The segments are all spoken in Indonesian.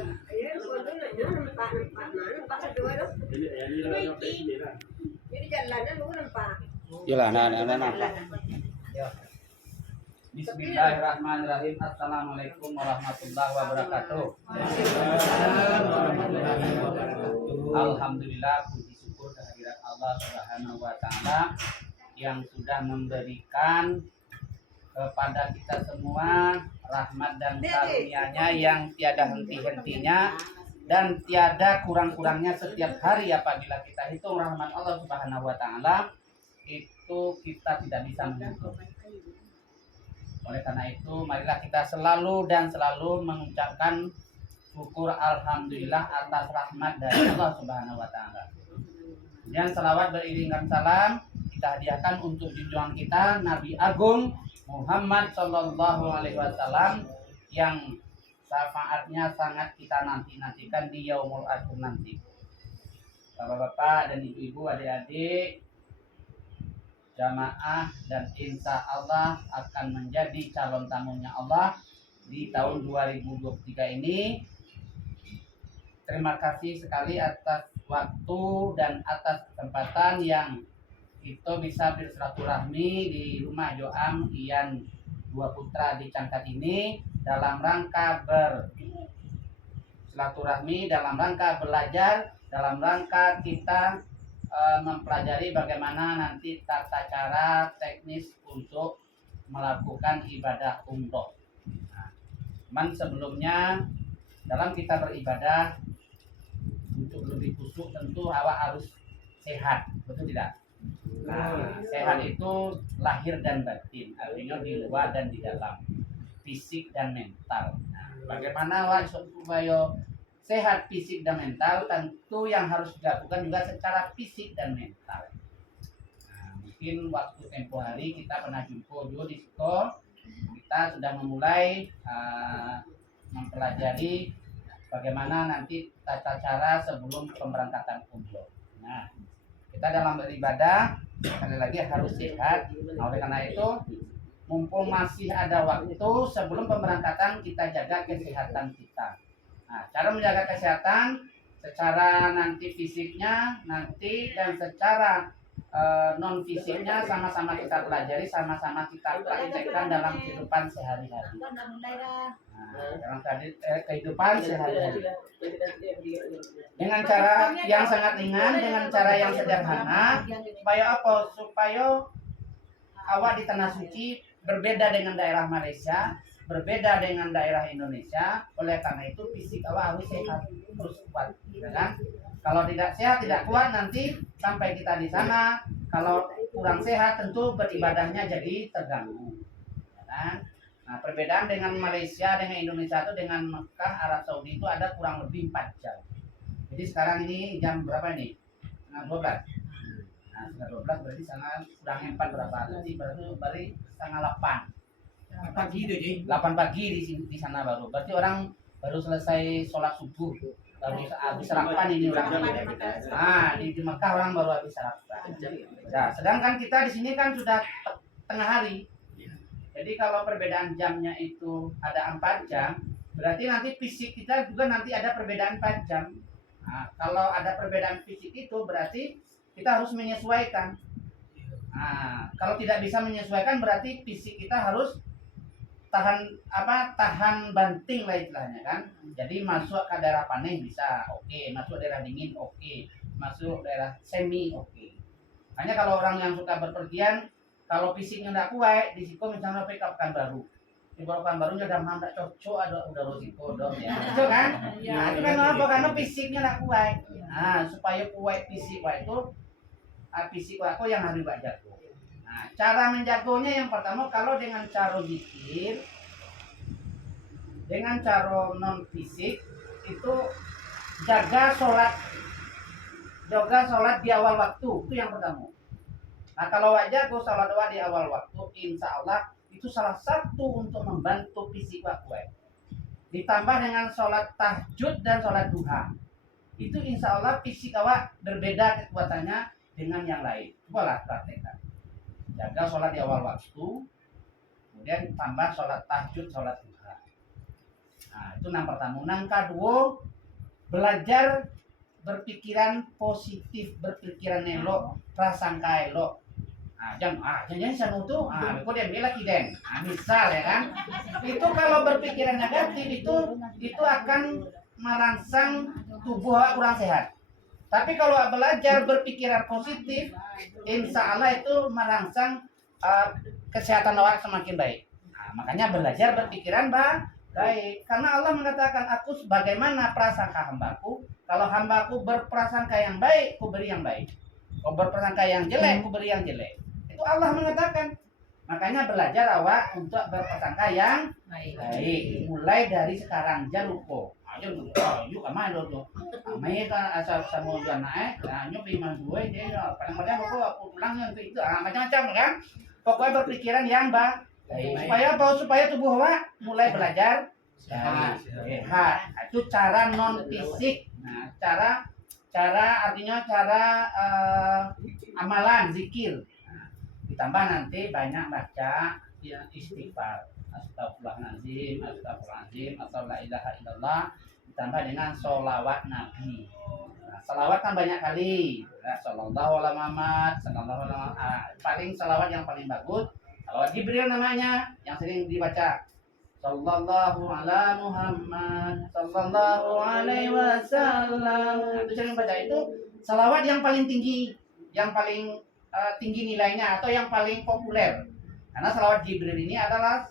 Yalah, Bismillahirrahmanirrahim. Assalamualaikum warahmatullahi wabarakatuh. Alhamdulillah, puji syukur kehadirat Allah Subhanahu wa taala yang sudah memberikan kepada kita semua rahmat dan karunia-Nya yang tiada henti-hentinya dan tiada kurang-kurangnya setiap hari. Apabila kita hitung rahmat Allah Subhanahu wa taala, itu kita tidak bisa menghitung. Oleh karena itu, marilah kita selalu mengucapkan syukur alhamdulillah atas rahmat dari Allah Subhanahu wa taala. Dan selawat beriringan salam kita hadiahkan untuk junjungan kita Nabi Agung Muhammad Sallallahu Alaihi Wasallam yang syafaatnya sangat kita nantikan di Yaumul Akhir nanti. Bapak-bapak dan ibu-ibu, adik-adik, jamaah, dan insya Allah akan menjadi calon tamunya Allah di tahun 2023 ini. Terima kasih sekali atas waktu dan atas kesempatan yang kita bisa bersilaturahmi di rumah Joam Ian Dua Putra di Cangkat ini dalam rangka bersilaturahmi, dalam rangka belajar, dalam rangka kita mempelajari bagaimana nanti tata cara teknis untuk melakukan ibadah umroh. Nah, sebelumnya dalam kita beribadah untuk lebih khusyuk tentu awak harus sehat, betul tidak? Nah, sehat itu lahir dan batin, artinya di luar dan di dalam, fisik dan mental. Nah, bagaimana awak supaya sehat fisik dan mental, tentu yang harus dilakukan juga secara fisik dan mental. Nah, mungkin waktu tempoh hari kita pernah jumpa juga di sekolah, kita sudah memulai mempelajari bagaimana nanti tata cara sebelum pemberangkatan umroh. Nah, kita dalam beribadah sekali lagi harus sehat. Nah, oleh karena itu, mumpung masih ada waktu sebelum pemberangkatan, kita jaga kesehatan kita. Nah, cara menjaga kesehatan secara nanti fisiknya nanti dan secara non fisiknya sama-sama kita pelajari, sama-sama kita praktekkan dalam kehidupan sehari-hari. Nah, dalam kehidupan sehari-hari dengan cara yang sangat ringan, dengan cara yang sederhana, supaya apa? Supaya awak di tanah suci berbeda dengan daerah Malaysia, berbeda dengan daerah Indonesia. Oleh karena itu fisik awak harus sehat, harus kuat, ya kan? Kalau tidak sehat, tidak kuat, nanti sampai kita di sana, kalau kurang sehat tentu beribadahnya jadi terganggu, ya kan? Nah, perbedaan dengan Malaysia dengan Indonesia itu, dengan Mekah, Arab Saudi itu ada kurang lebih 4 jam. Jadi sekarang ini jam berapa nih? Setengah 12. Nah, setengah 12 berarti sana kurang 4 berapa? Berarti setengah 8 pagi itu, 8 pagi di sana baru. Berarti orang baru selesai sholat subuh, baru habis sarapan ini orang. Nah, di Mekah orang baru habis sarapan. Nah, sedangkan kita di sini kan sudah tengah hari. Jadi kalau perbedaan jamnya itu ada 4 jam, berarti nanti fisik kita juga nanti ada perbedaan 4 jam. Nah, kalau ada perbedaan fisik itu berarti kita harus menyesuaikan. Nah, kalau tidak bisa menyesuaikan berarti fisik kita harus tahan banting lah istilahnya kan. Jadi masuk ke daerah panas bisa oke, masuk daerah dingin oke, masuk daerah semi oke. Hanya kalau orang yang suka berpergian, kalau fisiknya tidak kuat, di situ misalnya Pekan Baru, di Pekanbarunya udah tidak cocok, udah risiko dong ya, itu kan? Nah, itu kan apa? Karena fisiknya tidak kuat. Nah, supaya kuat fisik itu, fisik aku yang harus jago. Nah, cara menjagonya yang pertama, kalau dengan cara zikir, dengan cara non fisik itu jaga sholat di awal waktu, itu yang pertama. Nah, kalau wajah sholat di awal waktu, insya Allah itu salah satu untuk membantu fisik kuat. Ditambah dengan sholat tahajud dan sholat duha, itu insya Allah fisik awak berbeda kekuatannya dengan yang lain. Cobalah praktekkan. Jaga sholat di awal waktu, kemudian tambah sholat tahajud, sholat duha. Nah, itu yang pertama. Yang kedua, belajar berpikiran positif, berpikiran elok, prasangka elok. Jangan sanu tuh, kok dia bilang kiden. Misal ya kan, itu kalau berpikiran negatif itu akan merangsang tubuh awak kurang sehat. Tapi kalau belajar berpikiran positif, insya Allah itu merangsang kesehatan awak semakin baik. Makanya belajar berpikiran baik. Karena Allah mengatakan, aku sebagaimana prasangka hambaku. Kalau hambaku berprasangka yang baik, ku beri yang baik. Kalau berprasangka yang jelek, ku beri yang jelek. Itu Allah mengatakan. Makanya belajar awak untuk berprasangka yang baik. Mulai dari sekarang, jangan lupa. Yuk kemana dulu? Kami kan asal sama ujian naik, nyup iman gue dia paling-paling aku pulang itu macam-macam kan. Pokoknya berpikiran yang baik. Supaya tubuh awak mulai belajar sehat. Itu cara non fisik. Nah, cara artinya cara amalan zikir. Ditambah nanti banyak baca istighfar. Astagfirullahaladzim, astagfirullahaladzim, atau la ilaha illallah, ditambah dengan sholawat Nabi. Salawat kan banyak kali. Sallallahu alaihi Muhammad, sallallahu alaihi paling salawat yang paling bagus. Salawat Jibril namanya, yang sering dibaca. Sallallahu ala Muhammad, sallallahu alaihi wasallam. Itu sering baca itu salawat yang paling tinggi, yang paling tinggi nilainya atau yang paling populer. Karena salawat Jibril ini adalah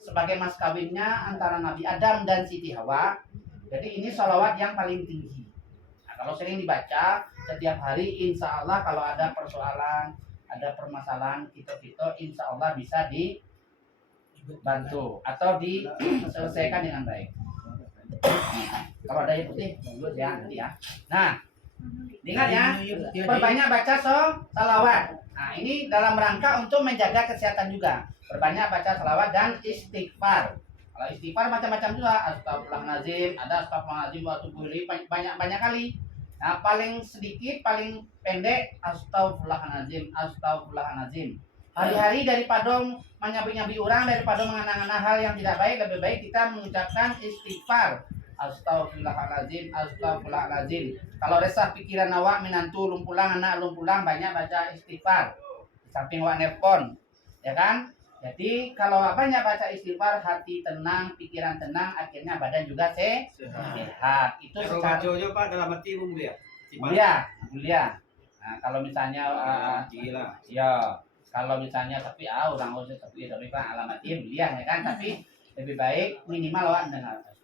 sebagai mas kawinnya antara Nabi Adam dan Siti Hawa. Jadi ini salawat yang paling tinggi. Nah, kalau sering dibaca setiap hari, insya Allah kalau ada persoalan, ada permasalahan kita insya Allah bisa dibantu atau diselesaikan dengan baik. Kalau ada yang putih, bagus ya nanti ya. Nah, ingat ya, perbanyak baca salawat. Nah, ini dalam rangka untuk menjaga kesehatan juga. Perbanyak baca salawat dan istighfar. Kalau istighfar macam-macam juga. Astagfirullahaladzim, ada astagfirullahaladzim wa atubu ilaih, banyak kali. Nah, paling sedikit, paling pendek astagfirullahaladzim, astagfirullahaladzim. Hari-hari daripada menyabi-nyabi orang, daripada mengenang-enang hal yang tidak baik, lebih baik kita mengucapkan istighfar. Astagfirullahaladzim, astagfirullahaladzim. Kalau resah pikiran awak minantu ulun pulang, anak ulun pulang, banyak baca istighfar. Di samping awak nelpon, ya kan? Jadi kalau banyak baca istighfar, hati tenang, pikiran tenang, akhirnya badan juga sehat. Itu secara Pak dalam hati mulia. Mulia. Nah, kalau misalnya ya, kalau misalnya tapi orang usah tapi Pak alamat mulia ya kan, tapi lebih baik minimal awak dengar kan?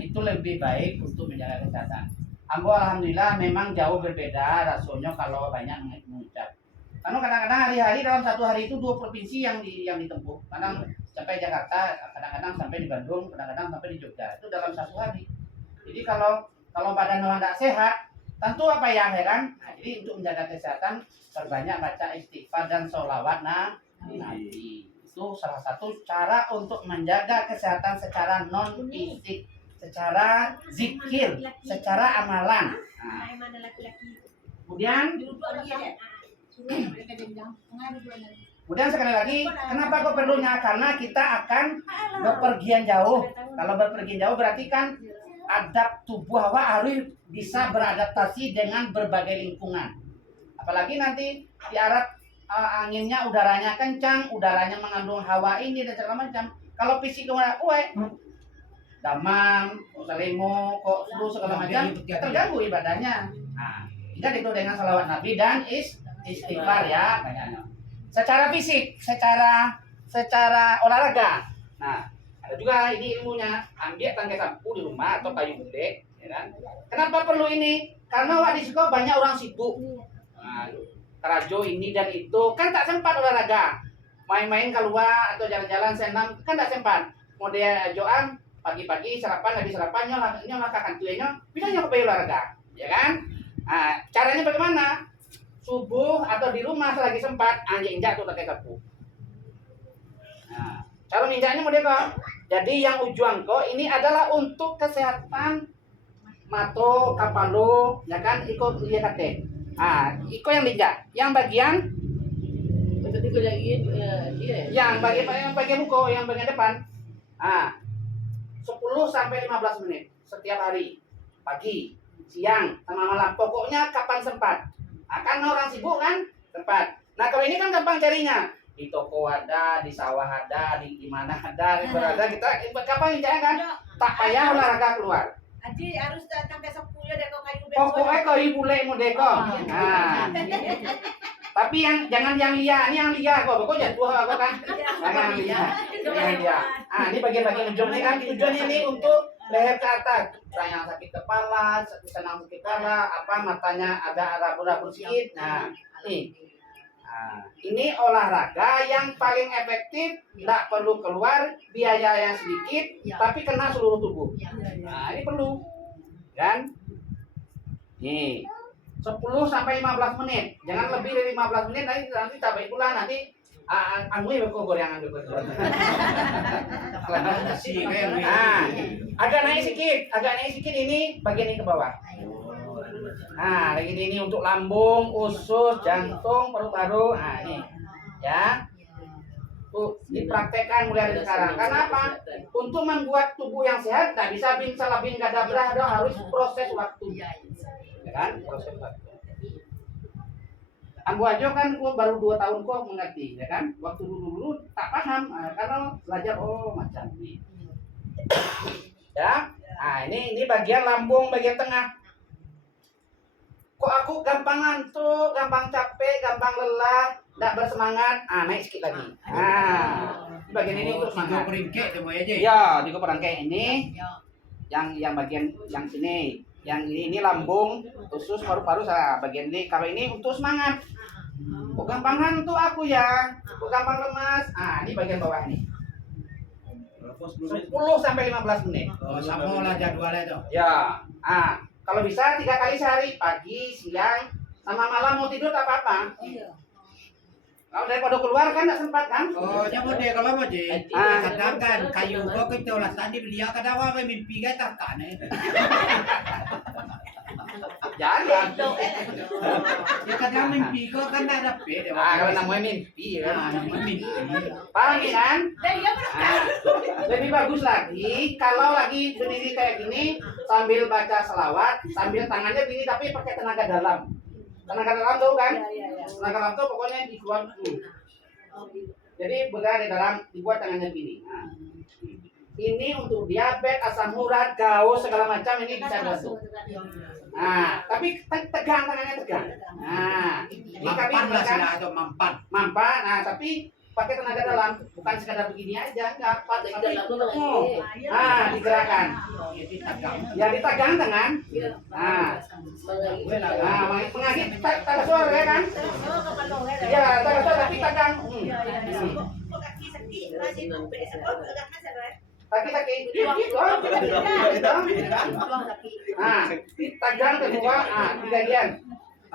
Itu lebih baik untuk menjaga kesehatan. Ambo alhamdulillah memang jauh berbeda rasanya kalau banyak mengucap. Karena kadang-kadang hari-hari dalam satu hari itu 2 provinsi yang ditempuh. Kadang sampai Jakarta, kadang-kadang sampai di Bandung, kadang-kadang sampai di Jogja. Itu dalam satu hari. Jadi kalau badan orang tidak sehat, tentu apa ya kan? Nah, jadi untuk menjaga kesehatan perbanyak baca istighfar dan sholawat Nabi. Itu salah satu cara untuk menjaga kesehatan secara non fisik, secara zikir, secara amalan. Nah, kemudian sekali lagi, kenapa kok perlunya? Karena kita akan bepergian jauh. Kalau bepergian jauh berarti kan tubuh awak harus bisa beradaptasi dengan berbagai lingkungan. Apalagi nanti di Arab anginnya, udaranya kencang, udaranya mengandung hawa ini dan segala macam. Kalau fisik awak kuat, damam, selimu, kok flu segala macam, terganggu ibadahnya. Nah, kita itu dengan salawat Nabi dan istighfar ya banyaknya. Secara fisik, secara olahraga. Nah, ada juga ini ilmunya, ambil tangkai sapu di rumah atau kayu gede, ya kan? Kenapa perlu ini? Karena awak di sekolah banyak orang sibuk. Nah, kerajo ini dan itu kan tak sempat olahraga. Main-main keluar atau jalan-jalan senam kan tak sempat. Mau dia joan pagi-pagi sarapan, habis sarapan nyolah kakan tuanya, bisa nyoba olahraga, ya kan? Nah, caranya bagaimana? Subuh atau di rumah selagi sempat, injak tuh pakai sapu. Nah, cara injaknya mau dia kok. Jadi yang ujuan kok ini adalah untuk kesehatan mato, kapalo, ya kan? Ikut lihat kate. Ah, iko yang injak. Yang bagian Yang bagian buku, yang bagian depan. 10 sampai 15 menit setiap hari. Pagi, siang, sama malam. Pokoknya kapan sempat. Kan orang sibuk kan? Sempat. Nah, kalau ini kan gampang carinya. Di toko ada, di sawah ada, di mana ada, di berada kita kapan cari kan? Tak payah olahraga keluar. Aji harus datang ke 10 deko kayu besok. Pokoknya kau ibu lek mau deko. Nah. Tapi yang jangan yang liar, ini yang liar kok. Pokoknya tua kok kan. Jangan yang liar. Jangan liar. Ini bagian-bagian ujung ini kan. Tujuannya ini untuk leher ke atas. Orang yang sakit kepala, senang sakit kepala, matanya ada rabun-rabun sedikit. Nah, ini. Nah, ini olahraga yang paling efektif, tidak perlu keluar, biaya yang sedikit, tapi kena seluruh tubuh. Nah, ini perlu, kan? Nih, 10 sampai 15 menit, jangan lebih dari 15 menit, nanti cabai pula nanti angui berkobor yang ambil berkobor. Agak naik sedikit ini bagian ini ke bawah. Nah, lagi ini untuk lambung, usus, jantung, paru-paru. Nah, ini. Ya. Tuh, dipraktekkan mulai dari sekarang. Karena apa? Untuk membuat tubuh yang sehat, tak bisa salah bin kadabrah, harus proses waktu. Ya kan? Proses waktu. Anggu aja kan gua baru 2 tahun kok mengerti, ya kan? Waktu dulu tak paham, karena belajar macam ini. Ya. Nah, ini bagian lambung, bagian tengah. Kok aku gampang ngantuk, gampang capek, gampang lelah, tidak bersemangat, naik sedikit lagi. Bagian ini untuk semangat. Ya, 3 perangkai ini. Yang bagian yang sini, yang ini lambung, usus, paru-paru, bagian ini. Kalau ini untuk semangat. Kok gampang ngantuk aku ya, kok gampang lemas. Ini bagian bawah ini. 10 sampai 15 menit. Sama lah jadwalnya tuh. Ya. Kalau bisa 3 kali sehari, pagi, siang, sama malam mau tidur tak apa-apa. Kalau daripada keluar kan tak sempat kan? Nyamuk deh kalau mau je. Kadang kan kayu kok kita olah tadi beliau kadang apa mimpi kan tak kan. Jangan. Ya kadang mimpi kok kan tak ada pe. Kalau namanya mimpi ya. Mimpi. Paham kan? Lebih bagus lagi kalau lagi berdiri kayak gini sambil baca selawat, sambil tangannya gini tapi pakai tenaga dalam. Tenaga dalam tahu kan? Tenaga dalam tuh pokoknya dikeluar dulu. Jadi berada di dalam, dibuat tangannya gini. Ini untuk diabetes, asam urat, gaus segala macam ini bisa bantu. Tapi tegang tangannya tegang. Ini kami Mampan lah atau mampan. Mampan. Tapi pakai tenaga dalam, bukan sekadar begini aja, enggak pakai digerakkan. Ya ditegang tangan. Mengagit tagasor ya kan? Ya, tagasor tapi tegang. Kaki. Ditegang kedua, 3 bagian.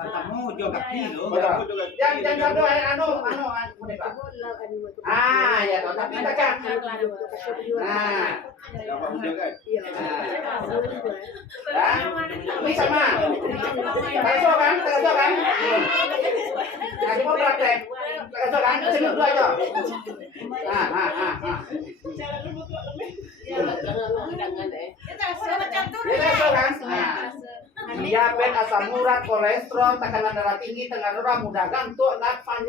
Kamu juga kaki loh. Jangan satu ya toh, tapi tekan. Ini sama. Terasa kan? Nanti mau praktek. Terasa kan? Senyum dulu aja. Diabetes, asam urat, kolesterol, tekanan darah tinggi, tekanan darah, mudah gantuk, nafas,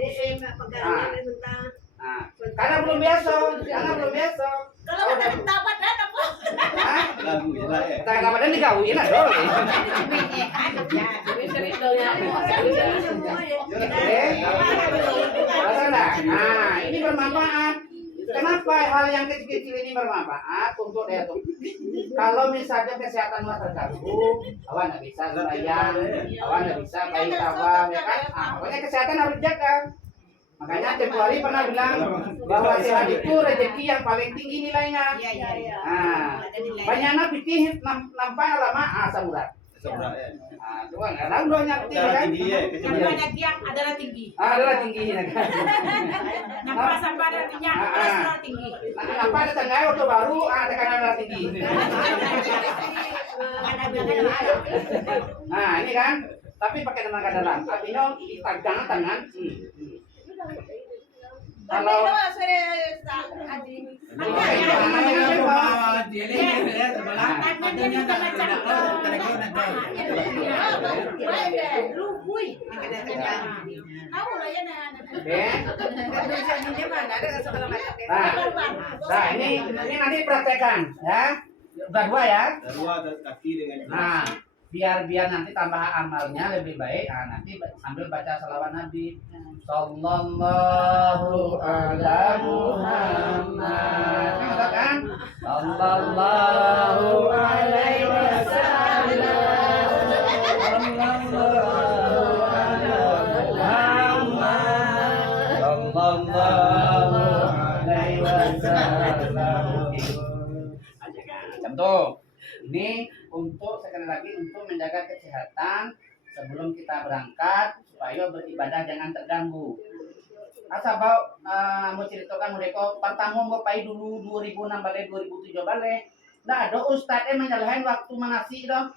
karena belum biasa. Kalau ada dapat apa? Tak dapat dan digawin lah dong. Ini bermanfaat. Kenapa hal yang kecil-kecil ini bermanfaat untuk dia tuh? Kalau misalnya kesehatan awak terganggu, awak nggak bisa sembahyang, awak nggak bisa baik awak, ya kan? Pokoknya kesehatan harus dijaga. Makanya Tempo Hari pernah bilang bahwa sehat itu rezeki yang paling tinggi nilainya. Banyak anak pitih nampak lama asam urat. Tuan, kadang doanya tinggi kan? Banyak yang adalah tinggi. Adalah tinggi. Nampak sampai ada minyak, kolesterol tinggi. Nampak ada tengah waktu baru, tekanan darah tinggi. Ini kan, tapi pakai tenaga dalam. Artinya ditegang tangan. kalau nah ini nanti praktekan ya. Udah dua ya. Nah, biar nanti tambah amalnya lebih baik. Nah, nanti sambil baca salawat Nabi. Sallallahu ala Muhammad. Kan? Sallallahu alaihi wasallam. Sallallahu ala Muhammad. Sallallahu alaihi wasallam. Contoh, ini untuk sekali lagi untuk menjaga kesehatan sebelum kita berangkat supaya beribadah jangan terganggu. Asa bau mau ceritakan mereka pertama mau pai dulu 2006 balik 2007 balik. Nggak ada ustadznya menyalahin waktu manasi dong.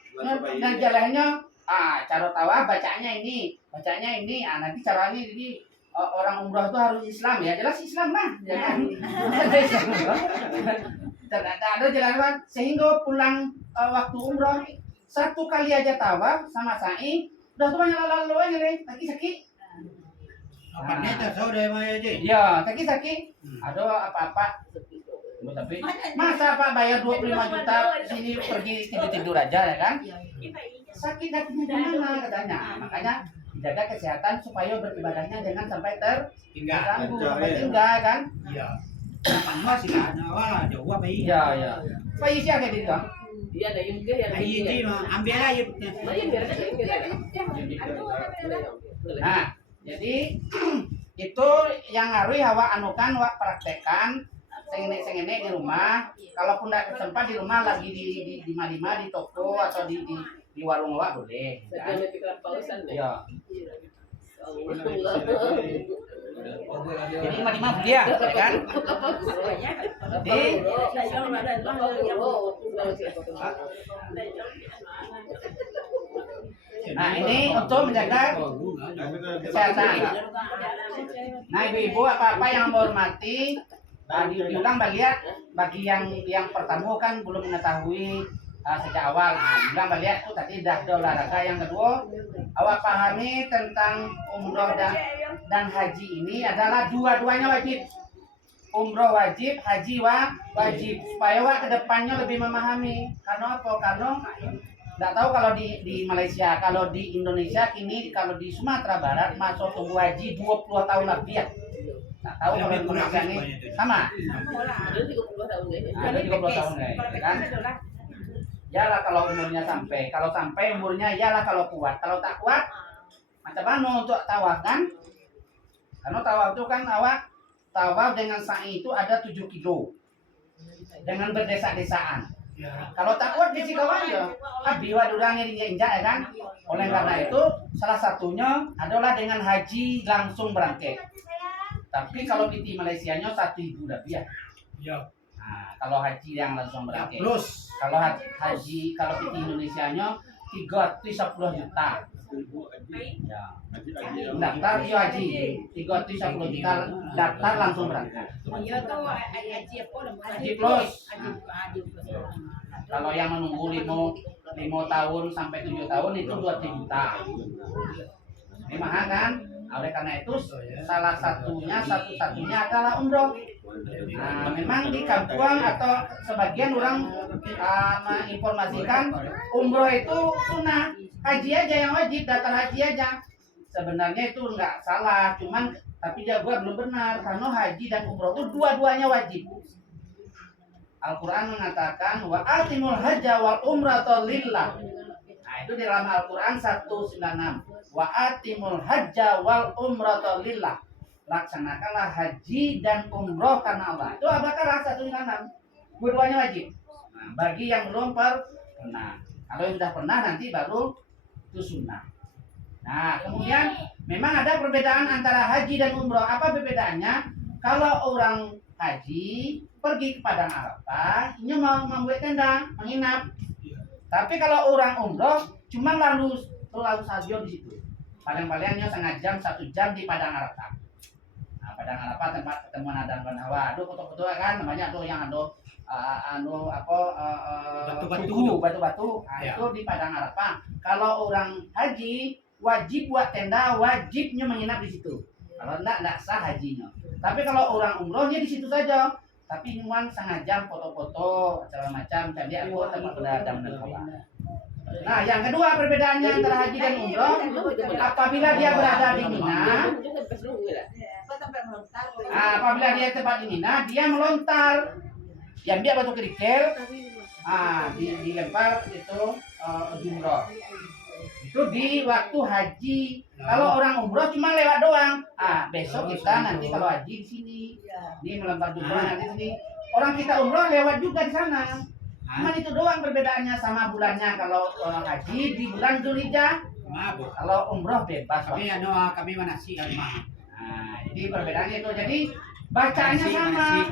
Dan jalannya cara tawa bacanya ini. Nanti caranya jadi orang umroh itu harus Islam ya. Jelas Islam lah, jangan. Ternyata ada jalan sehingga pulang waktu umroh satu kali aja tawaf sama sa'i udah tuh banyak lalu aja deh sakit. Apanya tahu deh Maya Ji? Ya sakit. Ada apa-apa. Tapi masa Pak bayar 25 juta sini pergi tidur aja ya kan? Sakit hatinya di mana katanya. Makanya jaga kesehatan supaya beribadahnya jangan sampai terganggu, sampai tinggal kan? Iya. Apa sih kan? Awal jauh apa ini? Iya. Bayi siapa gitu bang? Iya ada yang juga yang Ayo Ji mah ambil aja. Nah, jadi itu yang ngaruh hawa anukan wak praktekan sengene di rumah. Kalaupun tidak sempat di rumah lagi di Malima di toko atau di warung wak boleh. Kan? Iya. Jadi Malima dia, kan? Jadi nah ini untuk menjaga kesehatan. Nah ibu-ibu apa-apa yang menghormati diulang bagi yang pertama kan belum mengetahui sejak awal. Bilang balik itu tadi dah olahraga. Yang kedua, awak pahami tentang umroh dan haji ini adalah dua-duanya wajib. Umroh wajib, haji wajib. Supaya awak kedepannya lebih memahami. Karena apa? Karena tidak tahu kalau di Malaysia, kalau di Indonesia kini, kalau di Sumatera Barat masuk tunggu haji 20 tahun lebih ya. Tidak tahu kalau di Indonesia ini sama. Ada 30 tahun ya. Ada 30 tahun kan? Yalah kalau umurnya sampai, kalau sampai umurnya yalah kalau kuat, kalau tak kuat macam mana untuk tawaf kan? Karena tawaf itu kan tawaf dengan sa'i itu ada 7 kilo dengan berdesak-desaan. Kalau tak kuat bisi kawan ya, biwa durangnya diinjak ya kan? Oleh karena itu salah satunya adalah dengan haji langsung berangkat. Tapi kalau di Malaysianya 1.000 rupiah. Ya. Nah, kalau haji yang langsung berangkat. Plus. Kalau haji kalau di Indonesianya 310 juta. Ya. Daftar yo haji 310 juta daftar langsung berangkat. Haji plus. Kalau yang menunggu 5 tahun sampai 7 tahun itu 2 juta. Ini mahal kan? Oleh karena itu salah satu-satunya adalah umroh. Nah, memang di kampung atau sebagian orang menginformasikan umroh itu sunnah, haji aja yang wajib, daftar haji aja. Sebenarnya itu enggak salah, cuman tapi juga belum benar karena haji dan umroh itu dua-duanya wajib. Al-Quran mengatakan wa atimul hajja wal umrata lillah. Nah, itu di dalam Al-Quran 196. Wa atimul hajja wal umrata lillah. Laksanakanlah haji dan umroh karena Allah. Itu Al-Baqarah 196. Dua-duanya wajib. Nah, bagi yang belum pernah. Kalau yang sudah pernah nanti baru itu sunnah. Nah, kemudian memang ada perbedaan antara haji dan umroh. Apa perbedaannya? Kalau orang haji pergi ke Padang Arafah, ini mau membuat tenda, menginap. Tapi kalau orang umroh cuma lalu saja di situ. Paling-palingnya setengah jam, 1 jam di Padang Arafah. Nah, Padang Arafah tempat ketemuan Adam dan Hawa. Aduh foto-foto kan namanya aduh yang aduh Batu-batu. batu-batu. Nah, Ya. itu di Padang Arafah. Kalau orang haji wajib buat tenda, wajibnya menginap di situ. Kalau enggak sah hajinya. Tapi kalau orang umrohnya di situ saja. Tapi cuma setengah jam foto-foto segala macam. Jadi aku tempat Adam dan Hawa. Nah, yang kedua perbedaannya antara haji dan umroh, apabila dia berada di Mina, apabila dia tempat di Mina, dia melontar, dia batu kerikil, dilempar itu umroh. Itu di waktu haji. Kalau orang umroh cuma lewat doang. Besok kita nanti kalau haji di sini, ini melempar jumroh nanti sini. Orang kita umroh lewat juga di sana. Cuma itu doang perbedaannya sama bulannya. Kalau orang haji di bulan Dzulhijjah, Mabuk. kalau umroh bebas. Kami manasi kan mah. Nah, jadi perbedaannya itu. Jadi bacaannya sama,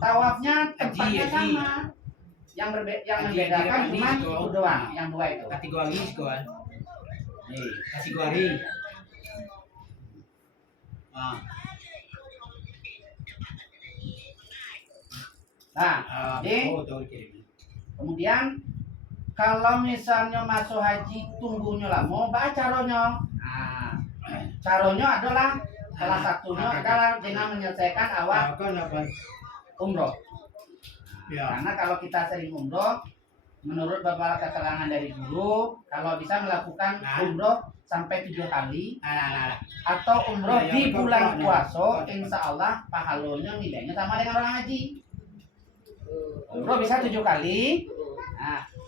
tawafnya tempatnya Haji. sama. Yang membedakan Haji, cuma haji, itu doang, yang dua itu. Kategori sekoan. Nih. Kategori. Nah, jadi kemudian kalau misalnya masuk haji tunggunya lama, baca caronya. Nah, caronya adalah salah satunya adalah dengan menyelesaikan awal umroh. Ya. Karena kalau kita sering umroh, menurut beberapa keterangan dari guru, kalau bisa melakukan umroh sampai 7 kali atau umroh Ya, di bulan betul. puasa, insya Allah pahalanya nilainya sama dengan orang haji. Umroh bisa 7 kali,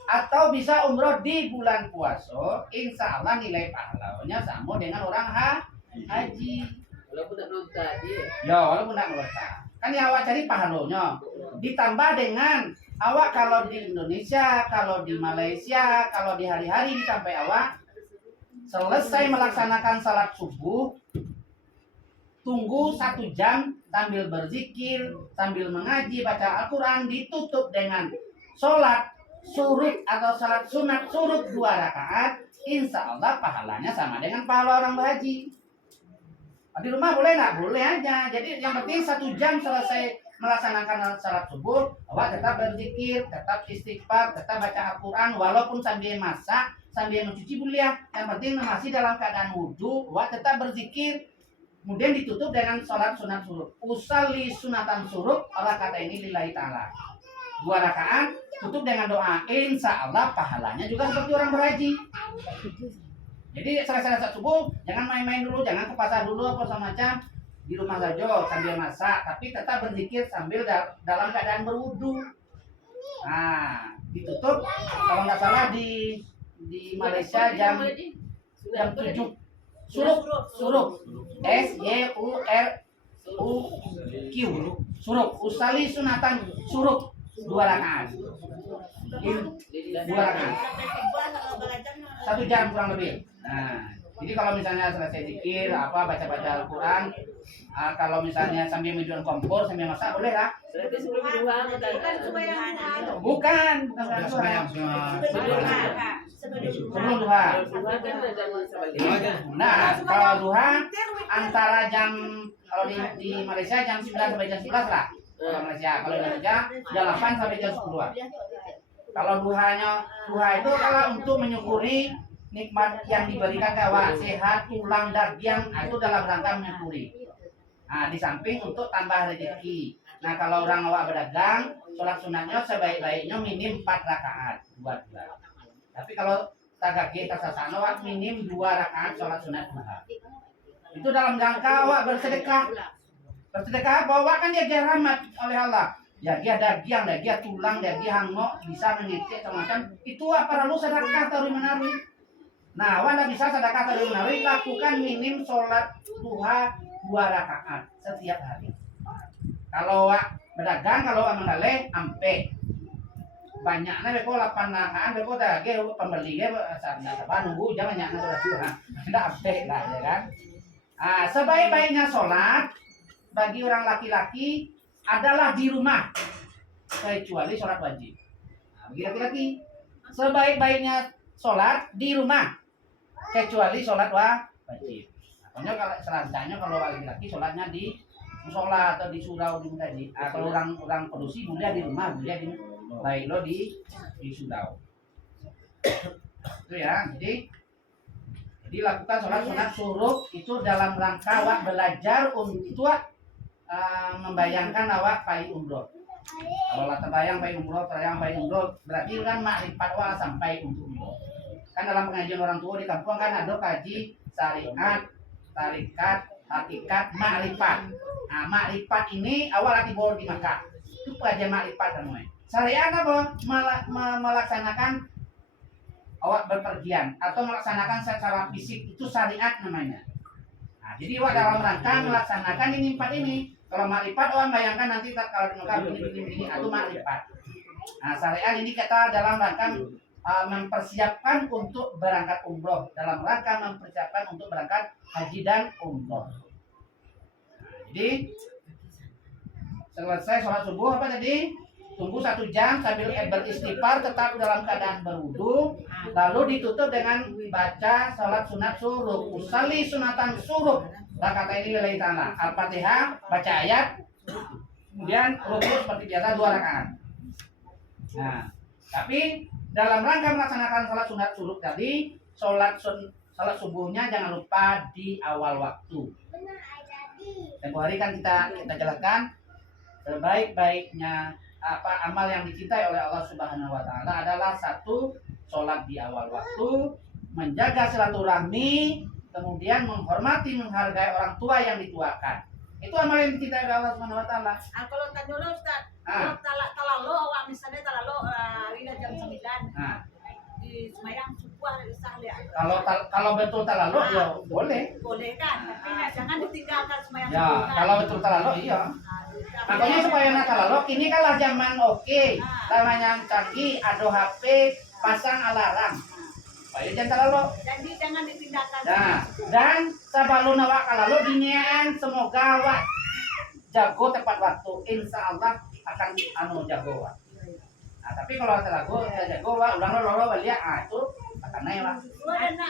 atau bisa umroh di bulan puasa, insya Allah nilai pahalanya sama dengan orang haji. Walaupun tak belum tadi. Ya, walaupun tidak melontar. Kan yang awak cari pahalanya. Ditambah dengan awak kalau di Indonesia, kalau di Malaysia, kalau di hari-hari sampai awak selesai melaksanakan salat subuh, tunggu 1 jam sambil berzikir, sambil mengaji, baca Al-Quran, ditutup dengan sholat surut atau salat sunat surut 2 rakaat, insya Allah pahalanya sama dengan pahala orang berhaji. Di rumah boleh nggak? Boleh aja. Jadi yang penting 1 jam selesai melaksanakan salat subuh, awak tetap berzikir, tetap istighfar, tetap baca Al-Quran, walaupun sambil masak, sambil mencuci bulia, yang penting masih dalam keadaan wudhu, awak tetap berzikir. Kemudian ditutup dengan sholat sunat suruk. Usalli sunatan suruk, Allah kata ini lillahi ta'ala. 2 rakaat, tutup dengan doa. Insya Allah pahalanya juga seperti orang berhaji. Jadi selesai salat subuh, jangan main-main dulu, jangan ke pasar dulu apa semacam. Di rumah saja sambil masak, tapi tetap berzikir sambil dalam keadaan berwudu. Nah, ditutup kalau nggak salah di Malaysia jam 7. Suruk. SYURUQ. Suruk. Usali sunatan suruk 2 rakaat. 2 rakaat. 1 jam kurang lebih. Nah, jadi kalau misalnya selesai zikir, baca-baca Al-Quran, kalau misalnya sambil minum kompor, sambil masak, boleh lah. Berarti sebelum duha Bukan Sembahyang sebelum duha. Duha kan ada sebalik. Nah, kalau duha antara jam, kalau di Malaysia jam 9 sampai jam 11 lah. Kalau Malaysia, kalau Indonesia jam 8 sampai jam 10. Kalau duha itu kalau untuk menyukuri nikmat yang diberikan kawan, sehat, tulang, daging, itu dalam rangka menyukuri. Nah, di samping untuk tambah rezeki. Nah, kalau orang awak berdagang, sholat sunatnya sebaik-baiknya minim 4 rakaat buat bulan. Tapi kalau tagage kasasana awak minim 2 rakaat sholat sunat duha. Itu dalam rangka awak bersedekah. Bersedekah bahwa kan dia rahmat oleh Allah. Ya dia daging, dia tulang, dia hangok, bisa mengecek macam itu apa lalu sedekah taruh menaruh. Nah, awak bisa sedekah taruh menaruh, lakukan minim sholat duha 2 rakaat setiap hari. Kalau awak berdagang, kalau awak mengalih, ampe banyaknya beko 8 rakaat, beko daging pembeli dia nunggu jangan banyaknya sholat duha. Tidak ampe lah ya kan. Nah, sebaik-baiknya sholat bagi orang laki-laki adalah di rumah kecuali sholat wajib. Nah, bagi laki-laki sebaik-baiknya sholat di rumah kecuali sholat wajib. Makanya kalau selanjutnya kalau laki-laki sholatnya di musola atau di surau di masjid. Kalau orang produksi boleh di rumah, boleh di baik lo di surau. Itu ya. Jadi lakukan sholat sunat suruk itu dalam rangka awak belajar untuk membayangkan awak pai umroh. Kalau lah terbayang pai umroh, berarti kan makrifat awak sampai untuk umroh. Kan dalam pengajian orang tua di kampung kan ada kaji syariat, tarikat, hakikat, makrifat. Nah, makrifat ini awal lagi bawa di Makkah. Itu pengajian makrifat namanya. Syariat apa? Melaksanakan awak berpergian atau melaksanakan secara fisik itu syariat namanya. Nah, jadi awak dalam rangka melaksanakan ini 4 ini. Kalau makrifat awak bayangkan nanti kalau di Makkah begini atau makrifat. Nah, syariat ini kita dalam rangka mempersiapkan untuk berangkat umroh, dalam rangka mempersiapkan untuk berangkat haji dan umroh. Jadi selesai sholat subuh apa tadi? Tunggu 1 jam sambil beristighfar, tetap dalam keadaan berwudu, lalu ditutup dengan baca sholat sunat suruk. Usali sunatan suruk. Kata ini lillahi ta'ala. Al-Fatihah, baca ayat, kemudian rukuk seperti biasa 2 rakaat. Nah, tapi dalam rangka melaksanakan sholat sunat suruk tadi, sholat subuhnya jangan lupa di awal waktu. Tempoh hari kan kita jelaskan sebaik-baiknya amal yang dicintai oleh Allah Subhanahu wa taala adalah 1, sholat di awal waktu, menjaga silaturahmi, kemudian menghormati menghargai orang tua yang dituakan. Itu amal yang dicintai oleh Allah Subhanahu wa taala. Kalau tadi dulu Ustaz, kalau talalo awak misalnya talalo rina jam 9. Di semayang subuh sah lihat. Kalau betul talalo ya boleh. Boleh kan, tapi jangan ditinggalkan semayang Ya, subuh. Kan? kalau betul talalo iya. Makanya supaya nak talalo kini kan zaman oke. Namanya canggih, ada HP, pasang alarm. Supaya jangan talalo. Jadi jangan ditinggalkan. Nah, dan sabalun awak kalalo dinian semoga awak jago tepat waktu. Insya Allah akan jago awak. Nah, tapi kalau ada lagu jago awak ulang lo balik itu akan naik lah.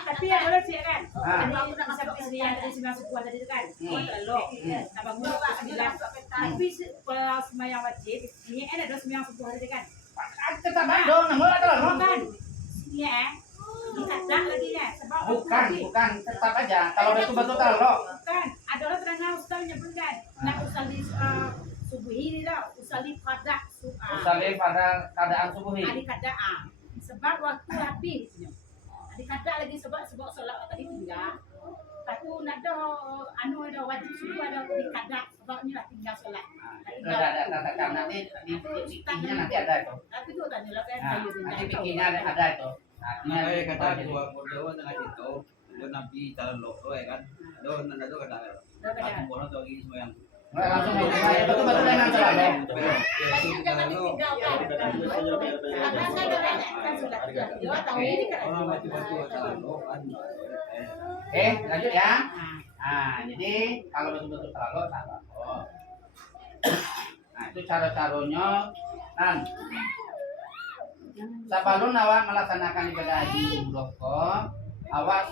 Tapi ya boleh sih kan. Ah. Kalau aku nak masuk sini yang tadi sembilan subuh tadi itu kan. Terlalu. Abang mula pak sembilan. Tapi kalau semayang wajib, ini ada 2 semayang subuh tadi kan. Tetap ada, namun ada lah. Bukan. Iya. Dikata lagi ya. Sebab Bukan, tetap aja. Kalau betul-betul talalo. Bukan. Ada orang terangnya ustaz menyebutkan. Nak ustaz di subuh ini dah. Ustaz di pada Usalli pada keadaan subuh ini. adik kata sebab waktu habis. Adik kata lagi sebab solat tadi tinggal. Aku nak ada wajib subuh ada di kata sebabnya lah tinggal solat. Itu ada nanti di pikirnya nanti ada itu. Tapi tu tanya lah kan. Nah, nanti pikirnya ada itu. Nah, kata dua bodoh dengan itu, do nabi jalan loko ya kan, do nanda do kata, aku bodoh tuh lagi semua yang Langsung betul-betul dengan talalo. Tapi jangan ditinggalkan. Karena saya kan solat. Dia tahu ini kan. Oke, lanjut ya. Nah, jadi kalau betul-betul talalo. Nah, itu cara-caranya. Nah, sabalun awak melaksanakan ibadah haji umroh, awak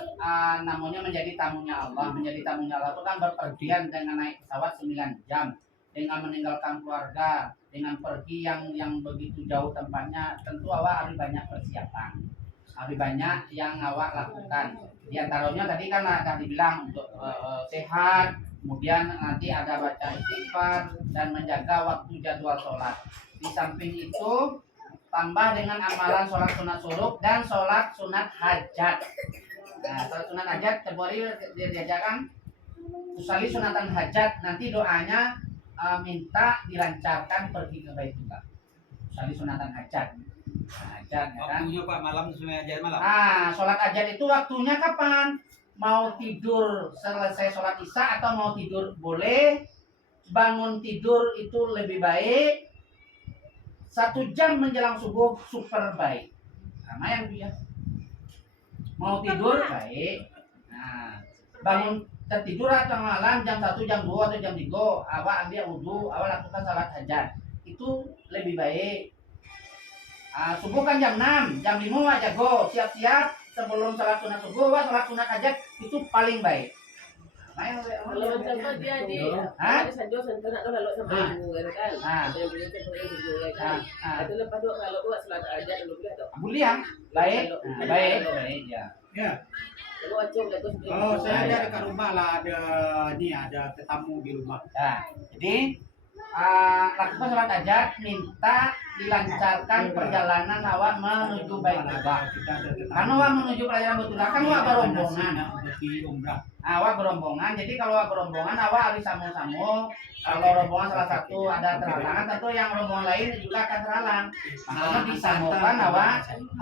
namanya menjadi tamunya Allah. Menjadi tamunya Allah itu kan berpergian dengan naik pesawat 9 jam, dengan meninggalkan keluarga, dengan pergi yang begitu jauh tempatnya. Tentu awak harus banyak persiapan, harus banyak yang awak lakukan. Di antaranya tadi kan ada dibilang untuk sehat, kemudian nanti ada baca istighfar dan menjaga waktu jadwal sholat. Di samping itu tambah dengan amalan sholat sunat suruk dan sholat sunat hajat. Nah, sholat sunat hajat terbori diajarkan usali sunatan hajat, nanti doanya minta dilancarkan pergi ke Baitullah. Usali sunatan hajat. Nah, hajat ya kan. waktunya pak malam semuanya aja malam. Sholat hajat itu waktunya kapan? Mau tidur selesai sholat isya atau mau tidur boleh. Bangun tidur itu lebih baik 1 jam menjelang subuh, super baik. Sama yang dia mau tidur baik. Nah, bangun tertidur atau malam jam 1, jam 2 atau jam 3, awak ambil wudhu, awak lakukan salat hajat. Itu lebih baik. Subuh kan jam 6, jam 5 awak jago, siap-siap sebelum salat sunat subuh, awak salat sunat hajat itu paling baik. Kalau macam tu dia di Hah? ada sanjo sanjo nak lalu sampai ibu kan. Ah. Ada beli sampai ibu kan. Itu lepas tu kalau buat salat aja dulu boleh tak? Boleh ya? Baik. Baik ya. Ya. Kalau acung dah tu. Kalau saya ada dekat rumah lah ada tetamu di rumah. Nah, jadi lakukan sholat hajat, minta dilancarkan perjalanan awak menuju Baitullah. Kita ada tetamu. Karena awak menuju pelayanan Baitullah kan awak berombongan. Di umrah. Awak berombongan, jadi kalau awak berombongan awak harus samu-samu. Kalau rombongan salah satu ada terhalangan, tentu yang rombongan lain juga akan terhalang. Makanya disamukan awak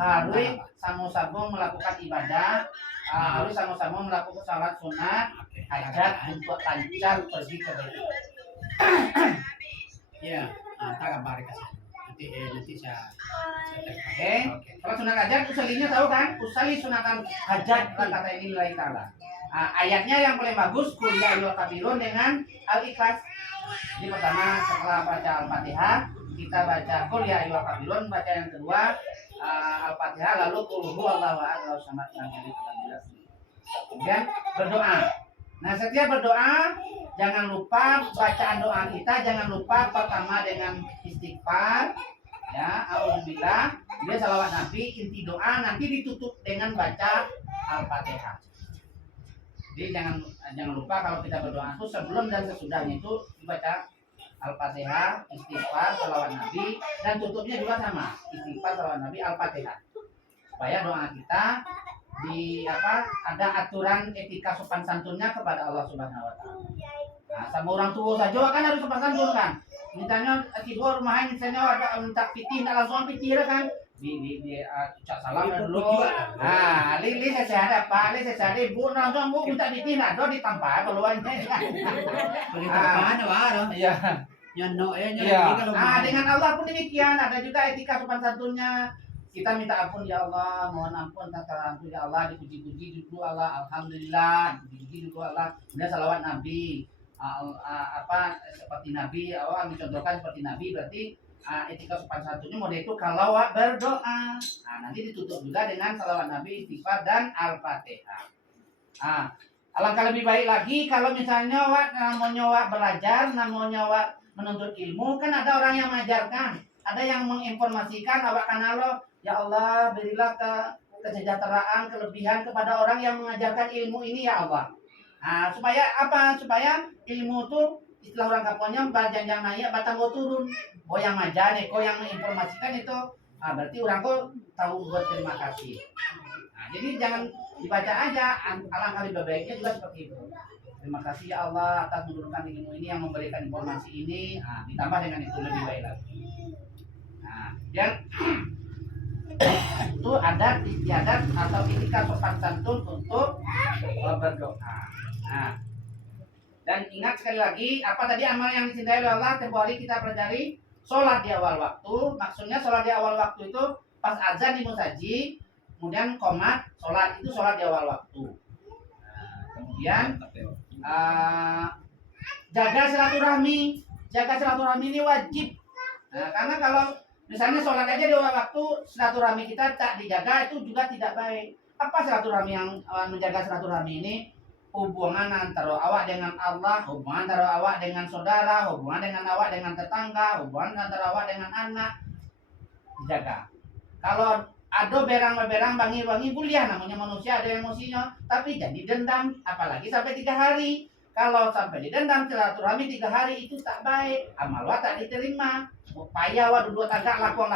harus samu-samu melakukan ibadah, harus sama-sama melakukan sholat sunat hajat untuk lancar pergi ke Baitullah. Ya. Tak kabar kasih. Nanti saya Oke. Kalau sunat hajat usalinya tahu kan? Usali sunatan hajat kata ini lillahi ta'ala. Ayatnya yang paling bagus qul ya ayyuhal kafirun dengan al-ikhlas. Jadi pertama setelah baca Al-Fatihah kita baca qul ya ayyuhal kafirun, baca yang kedua Al-Fatihah lalu qul huwallahu ahad Allahu samad lam yalid walam yulad. Kemudian berdoa. Nah, setiap berdoa jangan lupa bacaan doa kita, jangan lupa pertama dengan istighfar, ya, alhamdulillah, dia salawat Nabi, inti doa nanti ditutup dengan baca Al-Fatihah. Jadi jangan lupa kalau kita berdoa itu sebelum dan sesudahnya itu dibaca Al-Fatihah, istighfar, salawat Nabi, dan tutupnya juga sama, istighfar, salawat Nabi, Al-Fatihah. Supaya doa kita ada aturan etika sopan santunnya kepada Allah Subhanahu wa taala. Nah, sama orang tua saja kan harus sopan santun kan. Mintanya tidur rumahan misalnya ada minta pitih tak langsung pitih kan. Di ucap salam dulu. Ah, lili saya ada Pak, lili saya ada Ibu langsung Bu minta pitih nak do ditampak keluarnya. Mana wah? Iya. Nyono ya Iya. Nah, dengan Allah pun demikian, ada juga etika sopan santunnya. Kita minta ampun ya Allah, mohon ampun kata ampun ya Allah, dipuji-puji dulu Allah, alhamdulillah, dipuji dulu Allah. Kemudian salawat Nabi, seperti Nabi, Allah mencontohkan seperti Nabi, berarti etika sopan santunnya model itu kalau berdoa. Nah, nanti ditutup juga dengan salawat Nabi, istighfar dan Al-Fatihah. Alangkah lebih baik lagi kalau misalnya namanya belajar, namanya menuntut ilmu, kan ada orang yang mengajarkan, ada yang menginformasikan awak kanalo. Ya Allah, berilah kesejahteraan, kelebihan kepada orang yang mengajarkan ilmu ini ya Allah. Nah, supaya apa? Supaya ilmu itu istilah orang kampungnya janjang naik, batang turun. Oh yang ngajar, kok yang menginformasikan itu, berarti orang kok tahu buat terima kasih. Nah, jadi jangan dibaca aja, alangkah lebih baiknya juga seperti itu. Terima kasih ya Allah atas menurunkan ilmu ini yang memberikan informasi ini. Nah, ditambah dengan itu lebih baik lagi. Nah, dan itu adat istiadat atau etika sopan santun untuk berdoa. Nah, dan ingat sekali lagi apa tadi amal yang dicintai oleh Allah. Tempoh hari kita pelajari sholat di awal waktu. Maksudnya sholat di awal waktu itu pas azan di musaji, kemudian qomat sholat itu sholat di awal waktu. Nah, kemudian jaga silaturahmi ini wajib. Nah, karena kalau misalnya sholat aja di awal waktu, silaturahmi kita tak dijaga, itu juga tidak baik. Apa silaturahmi yang menjaga silaturahmi ini? Hubungan antara awak dengan Allah, hubungan antara awak dengan saudara, hubungan dengan awak dengan tetangga, hubungan antara awak dengan anak, dijaga. Kalau ada berang-berang bangi-bangi buliah, namanya manusia ada emosinya, tapi jadi dendam, apalagi sampai 3 hari. Kalau sampai didendam silaturahmi 3 hari itu tak baik, amal wa tak diterima. Upaya wa duduk tagak lakuang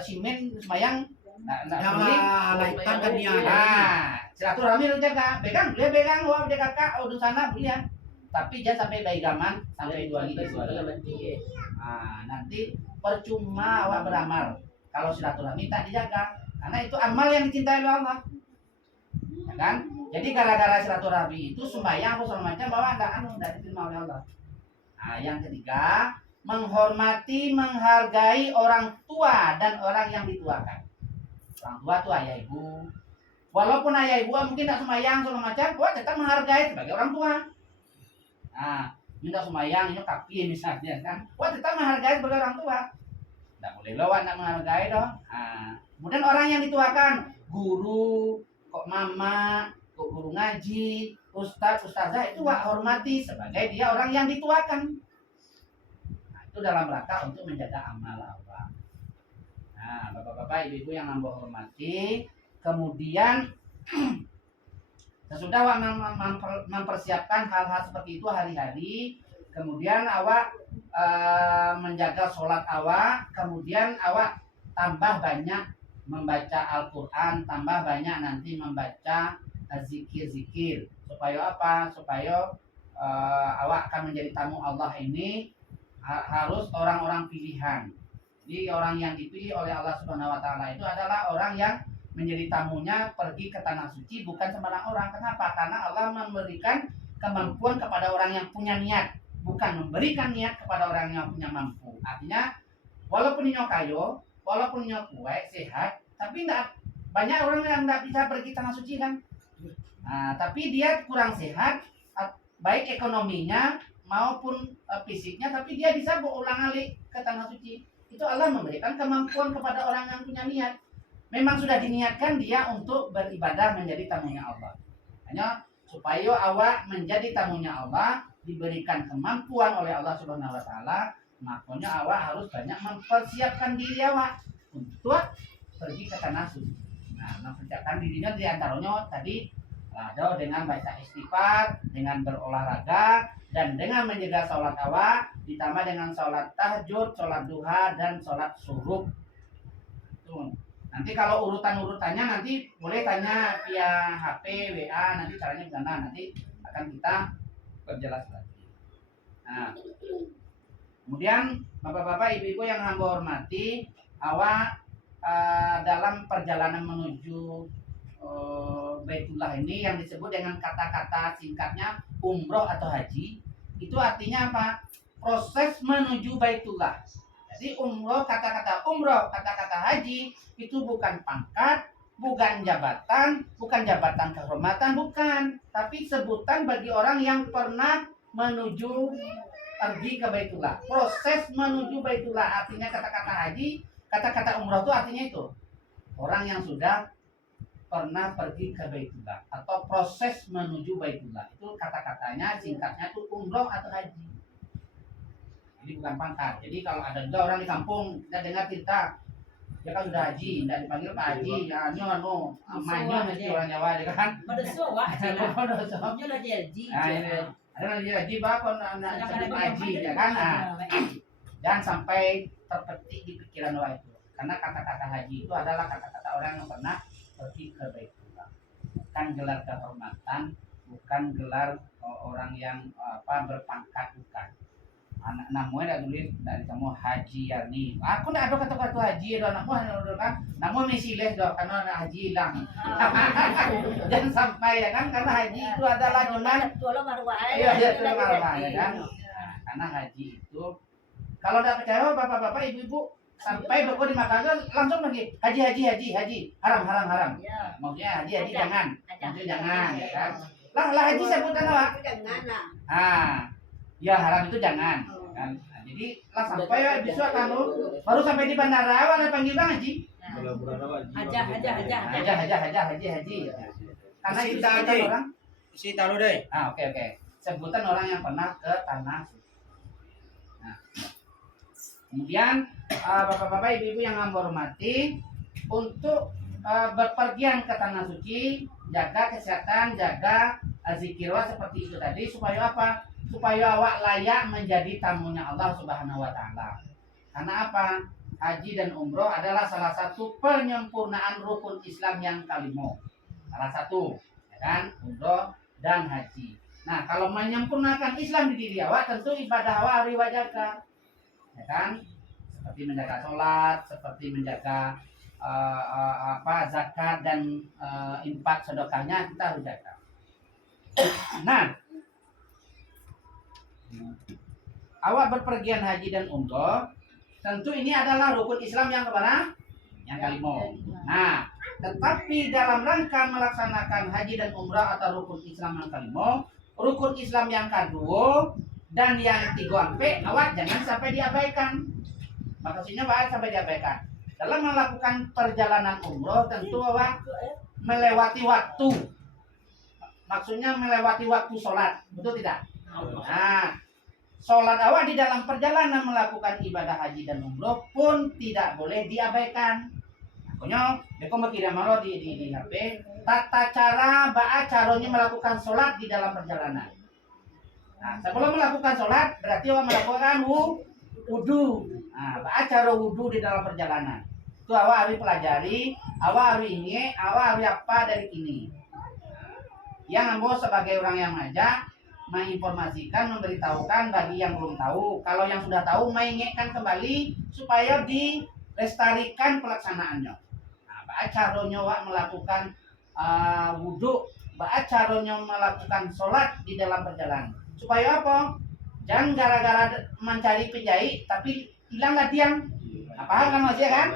simen semayang laitan kan dia. Silaturahmi lu jaga, begang wa dia kakak udah sana boleh. Tapi jangan sampai baik gaman sampai 2 hari. Nanti percuma awak beramal kalau silaturahmi tak dijaga, karena itu amal yang dicintai oleh Allah. Ya kan? Jadi gara-gara silaturahmi itu sembahyang apa segala macam bahwa enggak diterima oleh Allah. Yang ketiga, menghormati, menghargai orang tua dan orang yang dituakan. Orang tua itu ayah ibu. Walaupun ayah ibu mungkin tak sembahyang segala macam, tetap menghargai sebagai orang tua. Minta sembahyang ini kaki misalnya kan, tetap menghargai sebagai orang tua. Tidak boleh lawan nak menghargai dong. Kemudian orang yang dituakan, guru, kok mama, guru ngaji, ustazah itu wak hormati sebagai dia orang yang dituakan. Nah, itu dalam rangka untuk menjaga amal awak. Nah, bapak-bapak, ibu-ibu yang hamba hormati, kemudian sesudah awak mempersiapkan hal-hal seperti itu hari-hari, kemudian awak menjaga sholat awak, kemudian awak tambah banyak membaca Al-Quran, tambah banyak nanti membaca zikir-zikir. Supaya apa? Supaya awak akan menjadi tamu Allah ini harus orang-orang pilihan. Jadi orang yang dipilih oleh Allah Subhanahu wa taala itu adalah orang yang menjadi tamunya pergi ke tanah suci, bukan sembarang orang. Kenapa? Karena Allah memberikan kemampuan kepada orang yang punya niat, bukan memberikan niat kepada orang yang punya mampu. Artinya walaupun nyo kayo, walaupun nyo kuat, sehat, tapi enggak, banyak orang yang enggak bisa pergi tanah suci kan. Nah, tapi dia kurang sehat, baik ekonominya maupun fisiknya, tapi dia bisa berulang-alik ke tanah suci. Itu Allah memberikan kemampuan kepada orang yang punya niat. Memang sudah diniatkan dia untuk beribadah menjadi tamunya Allah. Hanya supaya awak menjadi tamunya Allah, diberikan kemampuan oleh Allah Subhanahu wa taala, makanya awak harus banyak mempersiapkan diri awak untuk pergi ke tanah suci. Nah, mempersiapkan dirinya di antaranya tadi ada dengan baca istighfar, dengan berolahraga, dan dengan menjaga sholat awak, ditambah dengan sholat tahajud, sholat duha, dan sholat subuh. Tuh. Nanti kalau urutan-urutannya nanti boleh tanya via HP, WA, nanti caranya gimana, nanti akan kita perjelas lagi. Nah, kemudian bapak-bapak, ibu-ibu yang hamba hormati, awak dalam perjalanan menuju Baitullah ini yang disebut dengan kata-kata singkatnya umroh atau haji, itu artinya apa? Proses menuju Baitullah. Jadi umroh, kata-kata umroh, kata-kata haji itu bukan pangkat, bukan jabatan kehormatan, bukan, tapi sebutan bagi orang yang pernah menuju pergi ke Baitullah. Proses menuju Baitullah artinya kata-kata haji, kata-kata umroh itu artinya itu orang yang sudah pernah pergi ke Baitullah atau proses menuju Baitullah. Itu kata-katanya singkatnya itu umroh atau haji. Jadi bukan pangkat. Jadi kalau ada juga orang di kampung kita dengar cerita dia kan sudah haji, tidak dipanggil Pak Haji, ya mainnya mesti orang Jawa dia kan. Medeso wak. Medeso. Dia lagi haji. Nah, ini ada lagi haji bakon anak sebut haji ya kan. Nah, jangan sampai terpetik di pikiran awak itu. Karena kata-kata haji itu adalah kata-kata orang yang pernah pergi ke Baitullah. Bukan gelar kehormatan, bukan gelar orang yang berpangkat, bukan. Anak namanya tulis dari kamu Haji Yani. Aku ndak ada kata-kata haji do anakmu kan. Namun mesiles do karena anak haji hilang. Jangan sampai ya kan, karena haji itu adalah cuman iya itu marwah ya kan. Karena haji itu kalau ndak percaya bapak-bapak ibu-ibu sampai beko di Makassar langsung lagi haji haram. Maksudnya haji jangan. Maksudnya jangan ya kan. Lah haji sebutan apa? Jangan lah. Ya haram itu jangan kan. Nah, jadi lah sampai ya besok kamu baru sampai di bandara awal panggil Bang Haji. Haja. Haji. Karena itu sebutan orang. Si taruh deh. Oke. Sebutan orang yang pernah ke tanah suci. Nah, kemudian bapak-bapak, ibu-ibu yang hamba hormati, untuk berpergian ke tanah suci, jaga kesehatan, jaga zikirwa seperti itu tadi, supaya apa? Supaya awak layak menjadi tamunya Allah Subhanahu wa taala. Karena apa? Haji dan umroh adalah salah satu penyempurnaan rukun Islam yang kelima. Salah satu, ya kan? Umroh dan haji. Nah, kalau menyempurnakan Islam di diri awak, tentu ibadah awak harus jaga. Ya kan? Seperti menjaga sholat, seperti menjaga zakat dan infak sedekahnya kita harus jaga. Nah, awak berpergian haji dan umroh, tentu ini adalah rukun Islam yang keberapa? Yang kelima. Nah, tetapi dalam rangka melaksanakan haji dan umroh atau rukun Islam yang kelima, rukun Islam yang kedua dan yang tiga awak jangan sampai diabaikan. Maksudnya awak sampai diabaikan. Dalam melakukan perjalanan umroh tentu awak melewati waktu. maksudnya melewati waktu sholat, betul tidak? Nah, sholat awak di dalam perjalanan melakukan ibadah haji dan umroh pun tidak boleh diabaikan. Makanya, beko makirim malo di HP, tata cara caranya melakukan sholat di dalam perjalanan. Nah, sebelum melakukan sholat, berarti awak melakukan wudu. Nah, cara wudu di dalam perjalanan. Itu awak harus pelajari, awak harus ingat, awak harus apa dari ini. Yang ambo sebagai orang yang ngajak, menginformasikan, memberitahukan bagi yang belum tahu. Kalau yang sudah tahu, mengingatkan kembali supaya dilestarikan pelaksanaannya. Nah, caranya awak melakukan wudhu, caranya melakukan sholat di dalam perjalanan. Supaya apa? Jangan gara-gara mencari penjahit, tapi hilanglah tiang. Paham kan maksudnya kan?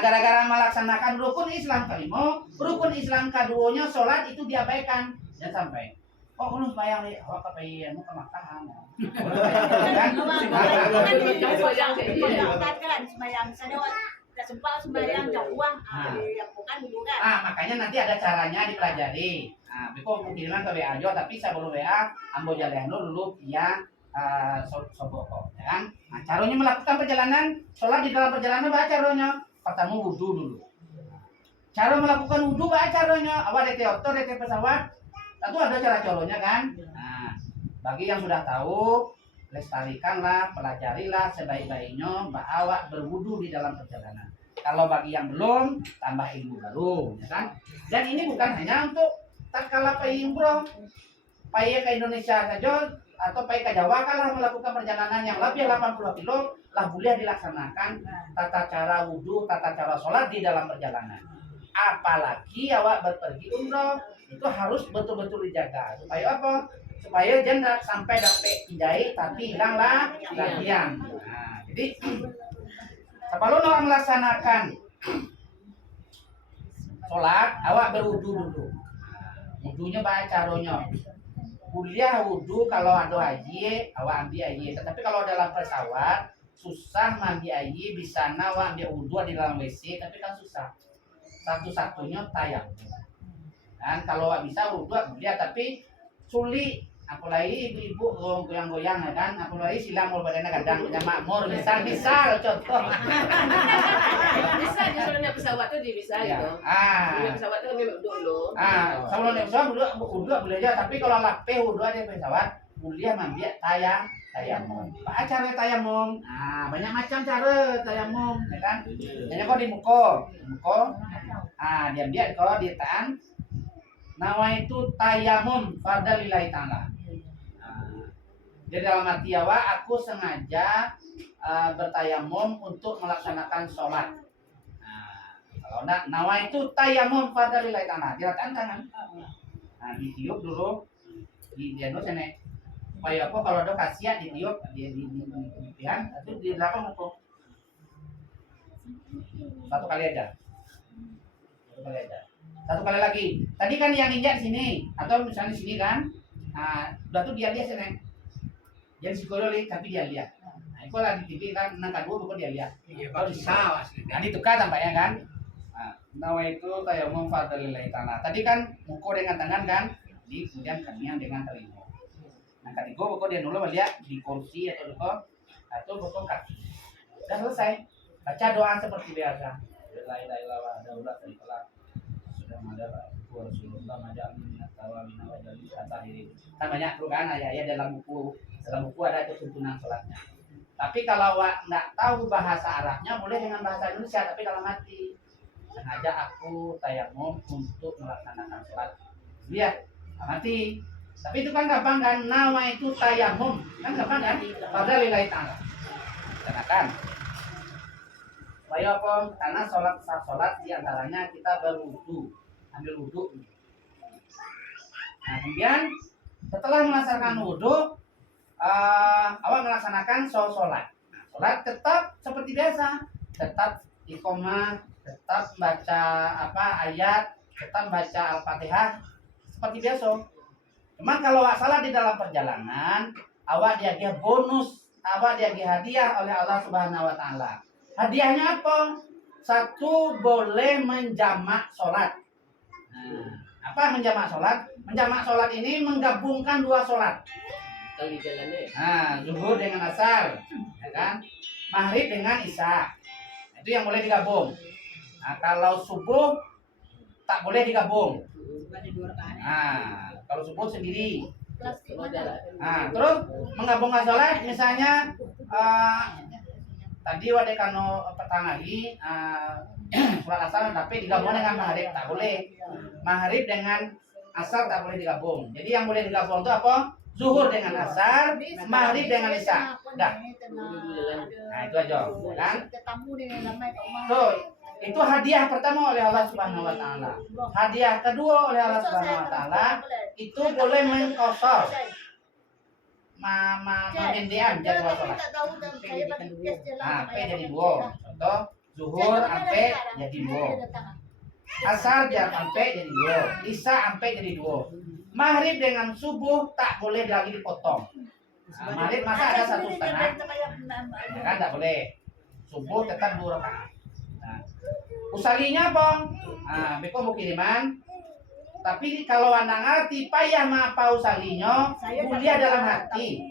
Gara-gara melaksanakan rukun Islam kelima, rukun Islam keduanya sholat itu diabaikan. Jangan sampai. Oh, kalau sembahyang nih, awak kepengen mau ke Makkah kan? Kan sembahyang misalnya tidak sempat sembahyang jauh uang, dilakukan dulu kan? Makanya nanti ada caranya dipelajari. Beko kiriman ke WA aja, tapi sebelum WA, ambo jalan dulu via Soboko, ya kan? Nah, caranya melakukan perjalanan, sholat di dalam perjalanan, baca caranya. Pertama wudhu dulu. Cara melakukan wudhu, baca caranya. Awak di pesawat, tentu ada cara-caranya kan? Nah, bagi yang sudah tahu, lestarikanlah, pelajarilah sebaik-baiknya awak berwudhu di dalam perjalanan. Kalau bagi yang belum, tambah ilmu baru, ya kan? Dan ini bukan hanya untuk tak kalah pergi umroh, pergi ke Indonesia saja atau pergi ke Jawa kalah melakukan perjalanan yang lebih 80 kilo lah boleh dilaksanakan tata cara wudhu, tata cara sholat di dalam perjalanan. Apalagi awak berpergi umroh itu harus betul-betul dijaga supaya apa? Supaya jangan sampai dapat penjahit tapi hilanglah latihan. Nah, jadi sebelum awak melaksanakan sholat, awak berwudhu dulu. Wudhunya baca caranya. Kuliah wudhu kalau ada haji, awak ambil haji. Tetapi kalau dalam pesawat susah ambil haji, di sana awak ambil wudhu di dalam WC, tapi kan susah. Satu-satunya tayang. Dan kalau awak bisa wudhu kuliah, tapi sulit. Apalagi ibu-ibu goyang-goyang ya kan, apalagi silang mau badannya kadang punya makmur, misal contoh. Bisa justru naik pesawat tuh bisa gitu. Naik pesawat tuh memang dulu. Kalau naik pesawat wudhu boleh aja, tapi kalau lapeh wudhu di pesawat, boleh ambil tayamum. Apa cara tayamum? Banyak macam cara tayamum, ya kan? Jadi kok di muko, diambil kok di tangan. Nawaitu tayamum fardalillahi ta'ala. Jadi dalam hati awak aku sengaja bertayamum untuk melaksanakan sholat. Kalau enggak nawaitu tayamum fardalillahi ta'ala. Diletakkan tangan. Ditiup dulu di dianu sana. Supaya apa kalau ada khasiat ditiup di pian itu di belakang apa? Satu kali aja. Satu kali lagi. Tadi kan yang injak sini atau misalnya sini kan. Udah tuh dia lihat sini. Jangan psikolog tapi dia lihat. Itu lah di TV kan nang kedua bukan dia lihat. Iya, bisa. Ditukar tampaknya kan. Nawaitu tayamum fardalillahi ta'ala. Tadi kan muko dengan tangan kan, di kemudian kamiang dengan telinga. Nah, ketiga bukan dia dulu melihat di kursi atau bukan kaki. Sudah selesai. Baca doa seperti biasa. La ilaha illallah daulah syarikalah. Sudah ada Rasulullah majalin tawamina wajalin atahiri. Kan banyak tuh kan ayat-ayat dalam buku ada itu tuntunan salatnya. Tapi kalau awak enggak tahu bahasa Arabnya boleh dengan bahasa Indonesia tapi dalam hati sengaja aku tayamum untuk melaksanakan salat. Lihat, mati. Tapi itu kan gampang kan, nama itu tayamum. Kan gampang kan? Padahal lillahi ta'ala. Katakan. Supaya apa? Karena salat diantaranya kita berwudu. Ambil wudu. Nah, kemudian setelah melaksanakan wudu, awak melaksanakan sholat. Sholat tetap seperti biasa. Tetap iqomah, tetap baca ayat, tetap baca Al-Fatihah seperti biasa. Cuma kalau awak salah di dalam perjalanan, awak diagih bonus, awak diagih hadiah oleh Allah Subhanahu wa taala. Hadiahnya apa? Satu, boleh menjamak sholat. Apa Apa menjamak sholat? Menjamak sholat ini menggabungkan dua sholat. Kali jalannya. Nah, zuhur dengan asar, ya kan? Maghrib dengan isya. Itu yang boleh digabung. Nah, kalau subuh tak boleh digabung. Nah, kalau subuh sendiri. Nah, terus menggabungkan sholat, misalnya tadi wade kano pertengahi sholat asar tapi digabung dengan maghrib tak boleh. Maghrib dengan asar tak boleh digabung. Jadi yang boleh digabung itu apa? Zuhur dengan asar, maghrib dengan isya. Dah. Nah, itu aja, kan? Tuh, itu hadiah pertama oleh Allah Subhanahu wa taala. Hadiah kedua oleh Allah Subhanahu wa taala itu boleh mengkosor. Mengendian jadwal sholat. Nah, P jadi dua. Contoh, zuhur ampe jadi dua. Asar jam ampe jadi dua. Isya ampe jadi dua. Maghrib dengan subuh tak boleh lagi dipotong. Nah, maghrib masa ada 1,5, ya kan tak boleh. Subuh tetap 2 rakaat. Nah, usalinya apa? Nah, beko mau kiriman. Tapi kalau anda ngerti payah ma apa usalinya, kuliah dalam hati.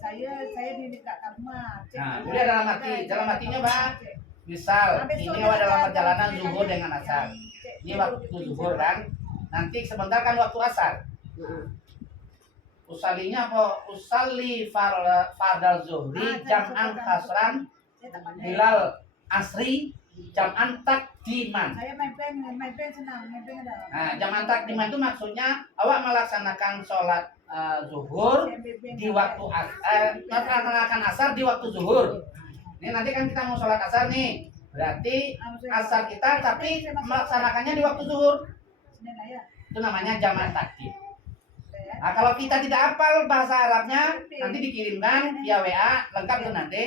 Saya di dekat kamar. Nah, kuliah dalam hati. Dalam hatinya bah. Misal, ini dalam perjalanan zuhur dengan asar. Ini waktu zuhur kan. Nanti sebentar kan waktu asar. Usalinya apa? Usalli fardal zuhri jam'an kasran hilal asri jam'an takdiman. Saya main pen senang, main pen ada. Nah, jam'an takdiman itu maksudnya awak melaksanakan sholat zuhur di waktu melaksanakan asar di waktu zuhur. Ini nanti kan kita mau sholat asar nih, berarti asar kita tapi melaksanakannya di waktu zuhur. Itu namanya jamak takdim. Nah, kalau kita tidak hafal bahasa Arabnya, nanti dikirimkan via WA, lengkap itu nanti.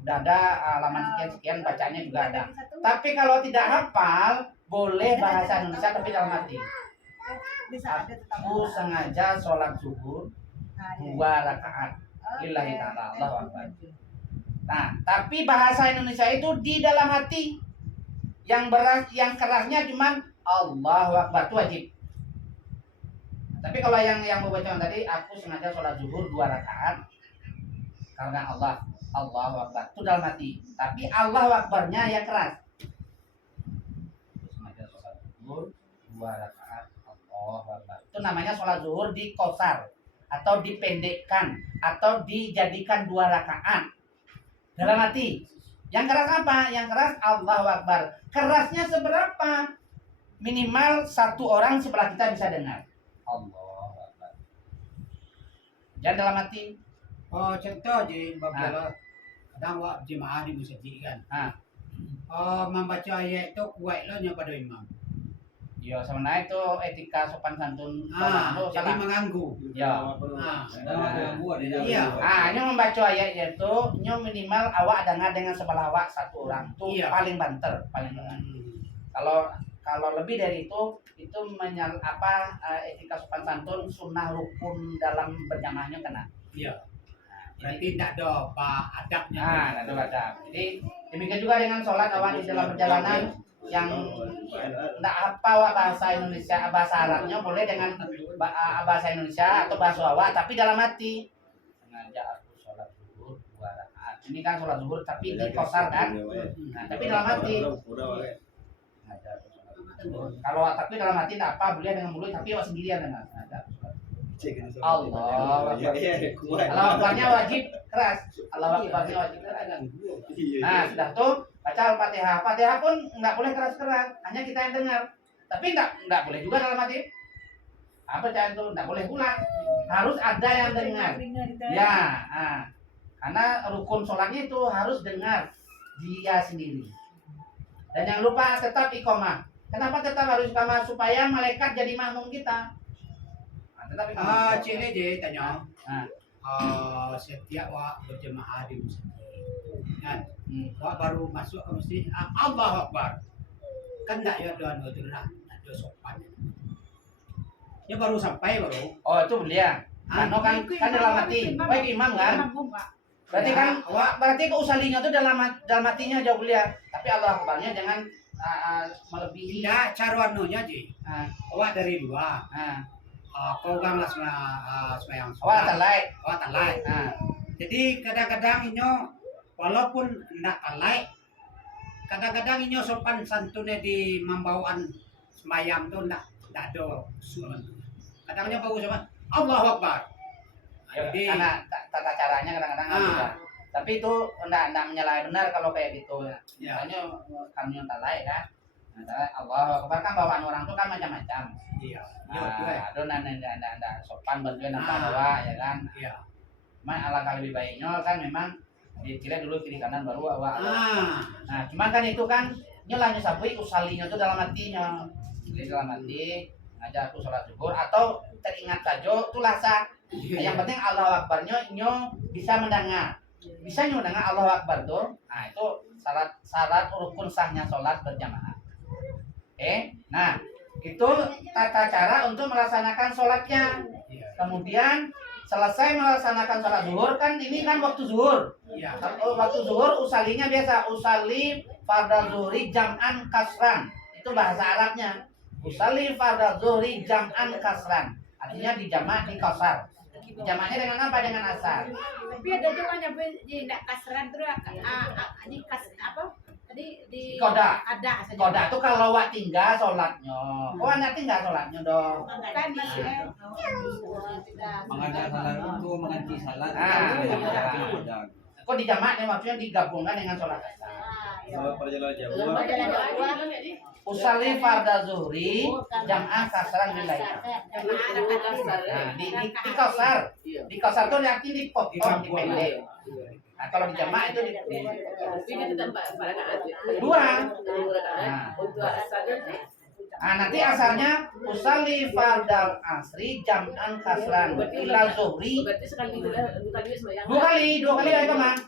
Udah ada halaman sekian-sekian, bacanya juga ada. Tapi kalau tidak hafal, boleh bahasa Indonesia tapi dalam hati. Aku sengaja sholat zuhur 2 rakaat. Lillahi ta'ala, Allahu Akbar. Nah, tapi bahasa Indonesia itu di dalam hati. Yang kerasnya cuman Allahu Akbar, itu wajib. Tapi kalau yang membaca tadi, aku sengaja sholat zuhur 2 rakaat karena Allahu Akbar, itu dalam hati. Tapi Allahu Akbarnya yang keras. Sengaja sholat zuhur 2 rakaat Allahu Akbar. Itu namanya sholat zuhur dikosar atau dipendekkan atau dijadikan 2 rakaat. Dalam hati. Yang keras apa? Yang keras Allahu Akbar. Kerasnya seberapa? Minimal 1 orang sebelah kita bisa dengar. Allahu Akbar. Jangan dalam hati. Oh, contoh je babala. Kadang wak jemaah di masjid kan. Membaca ayat itu kuat lah pada imam. Ya sebenarnya itu etika sopan santun Jadi salah. mengganggu. Ya. Iya. Ini membaca ayatnya itu minimal awak dengar dengan sebelah awak 1 orang. Itu Iya. paling banter, paling benar. Kalau lebih dari itu etika sopan santun sunnah rukun dalam berjamaahnya kena. Iya. Berarti tidak ada adabnya. Nah, ada adab. Jadi demikian juga dengan sholat awak di dalam perjalanan yang tidak apa bahasa Indonesia, bahasa Arabnya boleh dengan bahasa Indonesia atau bahasa awak, tapi dalam hati. Sengaja aku sholat zuhur 2 rakaat. Ini kan sholat zuhur tapi dikosar kan. Nah, tapi dalam hati. Kalau tapi dalam hati tidak apa, boleh dengan mulut tapi awak sendirian dengan sengaja. Allah. Allah Akbarnya wajib keras. Allah Akbarnya wajib keras. Nah, sudah tuh baca Al-Fatihah. Fatihah pun enggak boleh keras-keras, hanya kita yang dengar. Tapi enggak boleh juga dalam hati. Apa bacaan itu enggak boleh pula. Harus ada yang dengar. Ya, karena rukun sholatnya itu harus dengar dia sendiri. Dan jangan lupa tetap iqamah. Kenapa tetap harus iqamah? Supaya malaikat jadi makmum kita. Cik Lede tanya. Setiap wak berjemaah di masjid. Kan? Wak baru masuk ke masjid, Allahu Akbar. Kan tak ya doa itu nak ada sopan. Ya baru sampai baru. Oh, itu belia. Karena kan dalam hati. Baik imam kan? Berarti kan berarti usalinya itu dalam hatinya jauh kuliah. Tapi Allah Akbarnya jangan melebihi. Tidak, cara anunya Ji. Awak dari dua. Kau gamlah sembahyang. Awak talai. Awak talai. Jadi kadang-kadang inyo walaupun tidak talai, kadang-kadang inyo sopan santunnya di membawaan sembahyang tuh tidak ada suara. Kadang-kadang bagus sopan Allahu Akbar. Jadi Karena tata caranya kadang-kadang nggak bisa. Tapi itu enggak menyalahi benar kalau kayak gitu. Misalnya kami yang talai kan. Nah, Allah Akbar kan bawaan orang tuh kan macam-macam. iya. Ada nanda sopan bantuin apa bawa ya kan. Iya. Cuma alangkah lebih baiknya kan memang dicilek dulu kiri kanan baru awak. Nah, cuman kan itu kan nyolanya sabui usalinya itu dalam hatinya. Jadi dalam hati ngajak aku sholat zuhur atau teringat saja itu lasa. Yang penting Allahu Akbarnya nyo bisa mendengar. Bisa nyo mendengar Allahu Akbar tuh. Nah, itu syarat rukun sahnya sholat berjamaah. Oke. Nah, itu tata cara untuk melaksanakan sholatnya. Kemudian selesai melaksanakan sholat zuhur kan ini kan waktu zuhur. Iya. Waktu zuhur usalinya biasa usali fardhu zuhri jam'an kasran. Itu bahasa Arabnya. Usali fardhu zuhri jam'an kasran. Artinya dijamak di kasar. Jamaknya dengan apa? Dengan asar. Tapi ada juga nyampe di nak kasran terus di apa? Tadi di Koda. ada saja. Koda itu kalau wak tinggal sholatnya. Oh, anak tinggal sholatnya dong. Kan masih Mengajar salat itu menganti salat. Kok dijamaknya maksudnya digabungkan dengan sholat asar. Kalau perjalanan jauh. Usali fardhu zuhri jam'an kasran wilayah. Nah, di kasar. Di kasar itu artinya dipotong, dipendek. Nah, kalau di jamak itu dua. Untuk asalnya Nah, nanti asalnya usali fardal asri jam'an kasran ilal zuhri. berarti sekali sembahyang. Dua kali ya, Mah.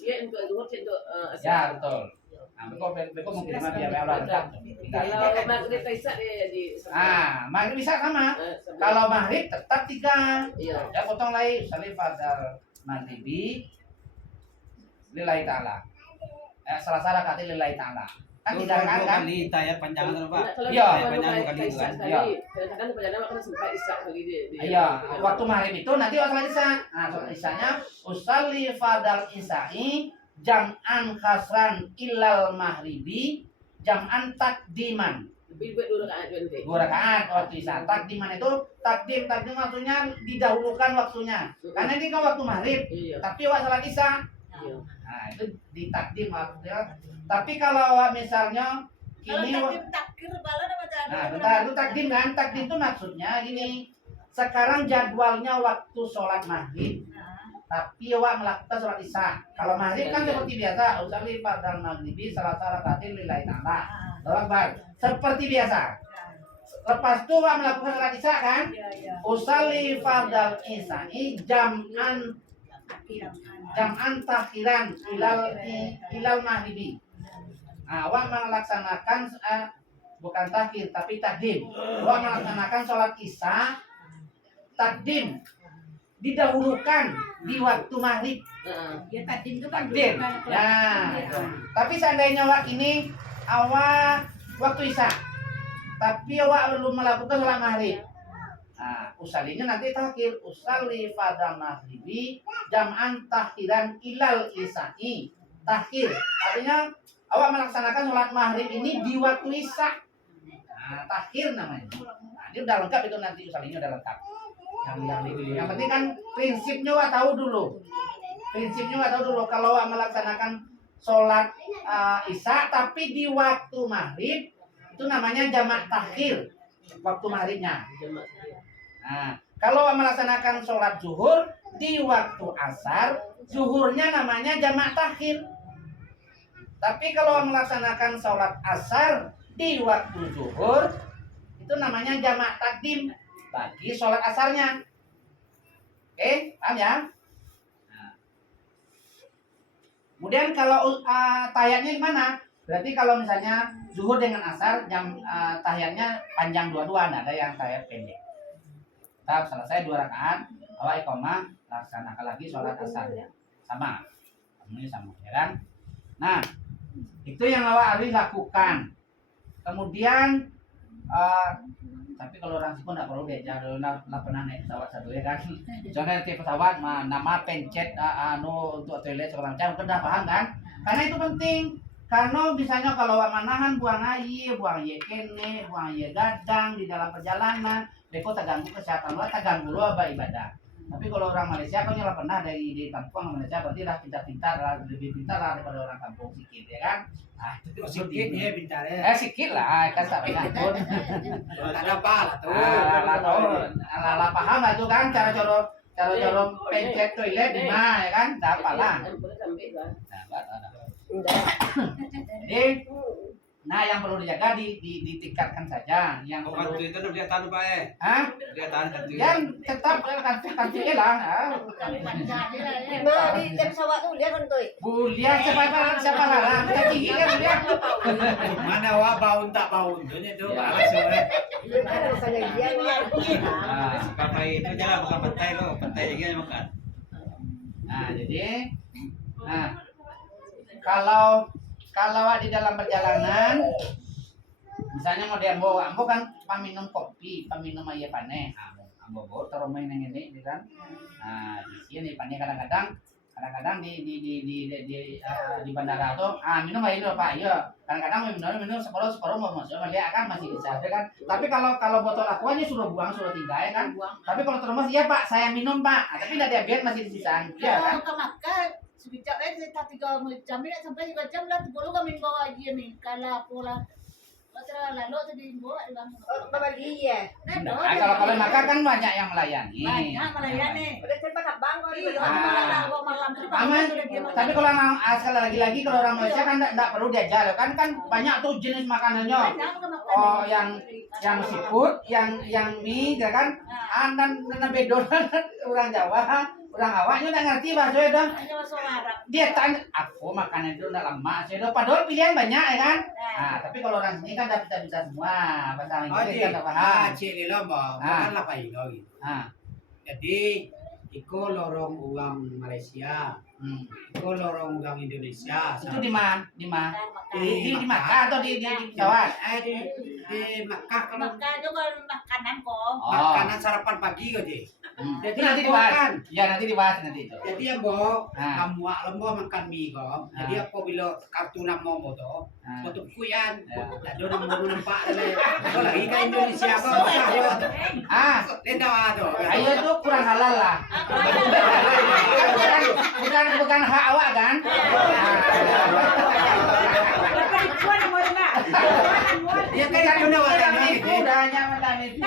Iya, untuk zuhur untuk Ya, betul. Nah, beko mungkin mah biar Allah lengkap. kalau maghrib isya di Maghrib bisa sama. Kalau maghrib tetap 3. iya. Ya potong lagi usali fardal maghribi lillahi ta'ala. Salah rakaat lillahi ta'ala. Kan 3 rakaat kan? Kali tayar panjangan apa? Iya, panjang kali itu kan. Iya. Kadang-kadang perjalanan akan sampai isya kali di. Iya, waktu maghrib itu nanti sholat isya. Nah, sholat isyanya usalli fardal isya'i jam'an kasran ilal maghribi jam'an takdiman. Lebih buat 2 rakaat nanti. 2 rakaat waktu isya. Takdiman itu takdim maksudnya didahulukan waktunya. Karena ini kan waktu maghrib, Iya. tapi wak sholat isya. Iya. Nah, itu ditakdim maksudnya. Tapi kalau wak misalnya ini takdir bala nah, bentar, itu takdim kan? Takdim itu maksudnya gini. Sekarang jadwalnya waktu sholat maghrib, tapi wak melakukan sholat isya. Kalau maghrib kan seperti biasa, usalli fardal maghribi salasa rakaatin lillahi ta'ala. Allahu Akbar. Seperti biasa. Lepas itu wak melakukan sholat isya kan? Usalli fardal isya'i jam'an takhiran ilal maghribi. Wak melaksanakan bukan takhir tapi takdim. Wak melaksanakan sholat isya takdim, didahulukan di waktu maghrib. Ya takdim itu kan Takdim. Nah, tapi seandainya wak ini awak waktu isya, tapi awak belum melakukan sholat maghrib. Nah, usalinya nanti takhir, usali fardal maghribi jam'an takhiran ilal isya'i. Takhir artinya awak melaksanakan sholat maghrib ini di waktu isya. Nah, takhir namanya. Nah, ini udah lengkap itu nanti usalinya udah lengkap. Yang penting kan prinsipnya wak tahu dulu. Prinsipnya wak tahu dulu kalau wak melaksanakan sholat isya tapi di waktu maghrib itu namanya jamak takhir waktu maghribnya. Nah, kalau wak melaksanakan sholat zuhur di waktu asar, zuhurnya namanya jamak takhir. Tapi kalau melaksanakan sholat asar di waktu zuhur itu namanya jamak takdim bagi sholat asarnya. Oke, paham ya? Nah. Kemudian kalau tahiyatnya gimana? Berarti kalau misalnya zuhur dengan asar jam tahiyatnya panjang dua-dua, tidak ada yang tahiyat pendek. Tetap selesai 2 rakaat, awal iqamah laksanakan lagi sholat asarnya. sama. Ini sama, ya kan? Nah, itu yang awak harus lakukan. Kemudian tapi kalau orang Siko nggak perlu diajar, nggak pernah naik pesawat satu ya kan. Jangan naik pesawat nama pencet untuk toilet segala macam, udah paham kan? Karena itu penting. Karena misalnya kalau awak manahan buang air kene, buang air gadang di dalam perjalanan, beko terganggu kesehatan lo, terganggu lo apa ibadah. Tapi kalau orang Malaysia, kau nyala pernah di kampung Malaysia, berarti lah pintar-pintar lah, lebih pintar lah daripada orang kampung sikit ya kan? Sedikit ya pintar ya. Sikit lah, kan tak banyak pun. Tak ada apa lah tuh. Lah paham lah tuh kan cara pencet toilet di mana ya kan? Tak apalah. Jadi, nah yang perlu dijaga ditingkatkan saja. Yang perlu itu dia tahu Pak Hah? Dia tahu kan. Yang tetap kantin lah. Nah, di tiap pesawat tuh lihat kan tuh. Bulia siapa larang? Kita tinggi kan bulia. Mana wah baun tak baun tuh nya tuh Iya. langsung. Ada misalnya dia Apa itu jalan bukan pantai lo, pantai juga makan. Nah, jadi kalau di dalam perjalanan misalnya mau ambo kan paminum kopi, paminum air panen. Ambo bawa taruh main yang ini kan. Nah, di sini panen kadang-kadang di bandara tuh minum air dulu Pak. Iya. Kadang-kadang minum separuh mau masuk melihat kan masih bisa kan. Tapi kalau botol aquanya sudah buang sudah tinggal ya kan. Tapi kalau termos iya Pak, saya minum Pak. Tapi tidak diambil masih di sisa. Iya kan? Sebijak kita 3 jam ini sampai 3 jam lah, boleh kami bawa dia nih, kalau pola, lalu tadi bawa dalam. Bapak dia. Nah, kalau makan kan banyak yang melayani. Banyak melayani. Udah cepat abang kalau di Malam tadi Aman. Tapi kalau orang sekali lagi kalau orang Malaysia kan enggak perlu diajar kan banyak tuh jenis makanannya. Oh, yang seafood, yang mie, ya kan? Dan bedol orang Jawa. Orang awaknya udah ngerti bahasa itu. Dia tanya, aku makanan itu udah lama. Padahal pilihan banyak ya kan. Nah, tapi kalau orang sini kan udah bisa semua. Bahasa Inggris kan udah paham. Cik lilo mau bukan lah Pak Ino gitu. Jadi iko lorong uang Malaysia, iko lorong uang Indonesia. Itu di mana? Di Makkah atau di pesawat? Di Makkah kalau Makan juga makanan kok. makanan sarapan pagi kok Ji. Jadi nanti dibahas. Ya nanti dibahas nanti itu. Jadi yang kamu lembo makan mie kok. Jadi aku bila kartu nama mo to, foto kuyan, ada nama nampak le. Kalau lagi ke Indonesia kok. Lenda ada. Ayo itu kurang halal lah. Bukan hak awak kan? Dia kan udah wakanya gitu. Udah nyaman itu.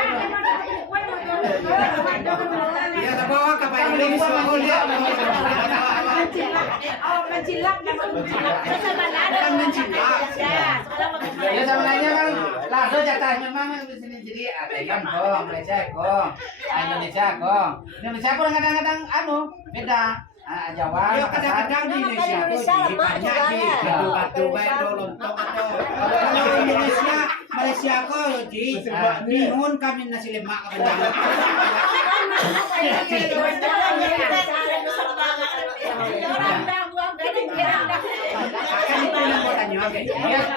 Dia tak bawa ke Pak Indonesia kok dia. Mencilak Bukan mencilak. Ya sebenarnya kan lado jatah memang di sini jadi ada yang Malaysia Indonesia Indonesia pun kadang-kadang beda. Jawa. Ya kadang-kadang di Indonesia tuh banyak sih batu-batu baik lontong atau kalau Indonesia Malaysia kok di bihun kami nasi lemak kebenar.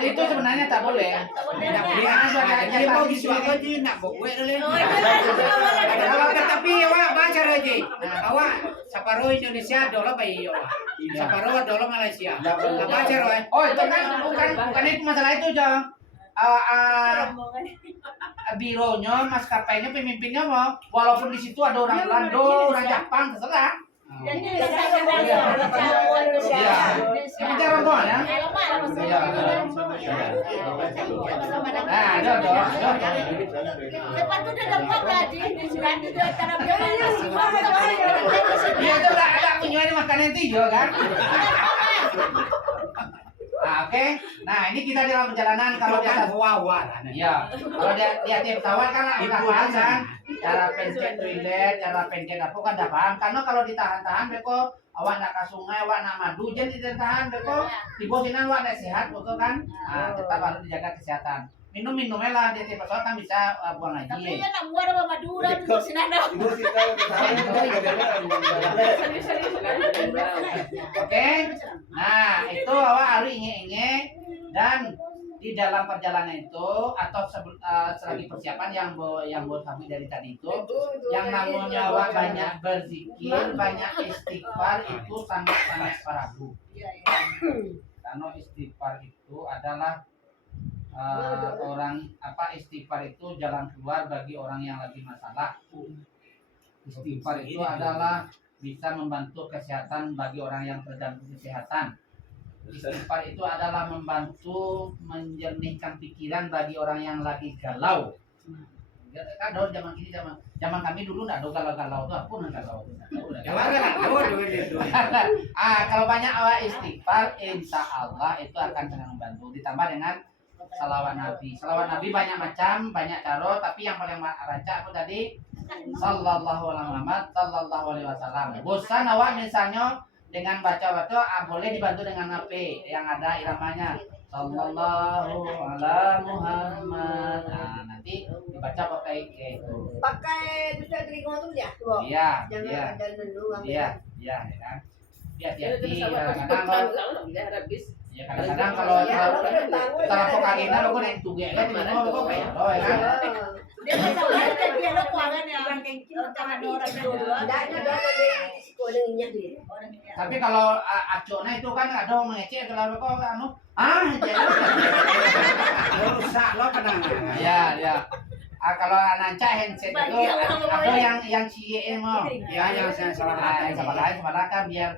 Itu sebenarnya tak boleh. Dia mau disuap aja nak bawa dulu. Kalau tapi awak baca aja. Awak separuh Indonesia dolar bayi awak. Separuh dolar Malaysia. Baca roy. Oh itu kan bukan itu masalah itu Jong. Bironya maskapainya pemimpinnya mau walaupun di situ ada orang Belanda, orang Jepang terserah. Bicara rombongan ya. Nah, ada. Lepas tu dia dapat gaji di sini dia tanam dia Dia tuh enggak punya makanan itu juga kan. Nah, oke. Nah, ini kita dalam perjalanan kalau di atas Iya. Kalau di atas pesawat kan udah paham kan cara pencet toilet, cara pencet apa kan udah paham. Karena kalau ditahan-tahan beko awak nak ke sungai, awak nak madu jadi ditahan beko di bosinan awak nak sehat betul kan? Nah, tetap harus dijaga kesehatan. minumnya lah di atas pesawat kan bisa buang Tapi haji. kan nak buat apa Madura dulu sinana. Serius-serius kan. Oke. Nah, itu awak harus inge-inge dan di dalam perjalanan itu atau selagi persiapan yang buat kami dari tadi itu yang namanya awak banyak berzikir, banyak istighfar itu sangat-sangat paragu. Iya, iya. Karena istighfar itu adalah istighfar itu jalan keluar bagi orang yang lagi masalah. Istighfar itu adalah bisa membantu kesehatan bagi orang yang terganggu kesehatan. Istighfar itu adalah membantu menjernihkan pikiran bagi orang yang lagi galau. Kan zaman ini zaman kami dulu nggak ada galau-galau tuh, aku nggak galau. Kalau banyak awak istighfar, insya Allah itu akan sangat membantu. Ditambah dengan salawat Nabi. Salawat Nabi banyak macam, banyak cara, tapi yang paling rancak aku tadi sallallahu alaihi wasallam. Bosan awak misalnya dengan baca-baca boleh dibantu dengan HP yang ada iramanya sallallahu ala Muhammad. Nah, nanti dibaca pakai itu. Pakai bisa telinga tuh ya? Iya, Jangan iya. ada nenu. Iya, iya, ya kan. Hati-hati kadang-kadang kalau kalau kagina lo kan tuge kan di mana lo kayak lo ya kan. Dia macam mana dia lo kuangan ya orang tangan orang dulu. Tidak ada di sekolahnya dia. Tapi kalau acona itu kan ada orang mengecek kalau kok anu jadi Rusak lo penangan. ya ya. Kalau nanca handset itu ada yang cie mau Ya yang saya salah yang sama lain kan biar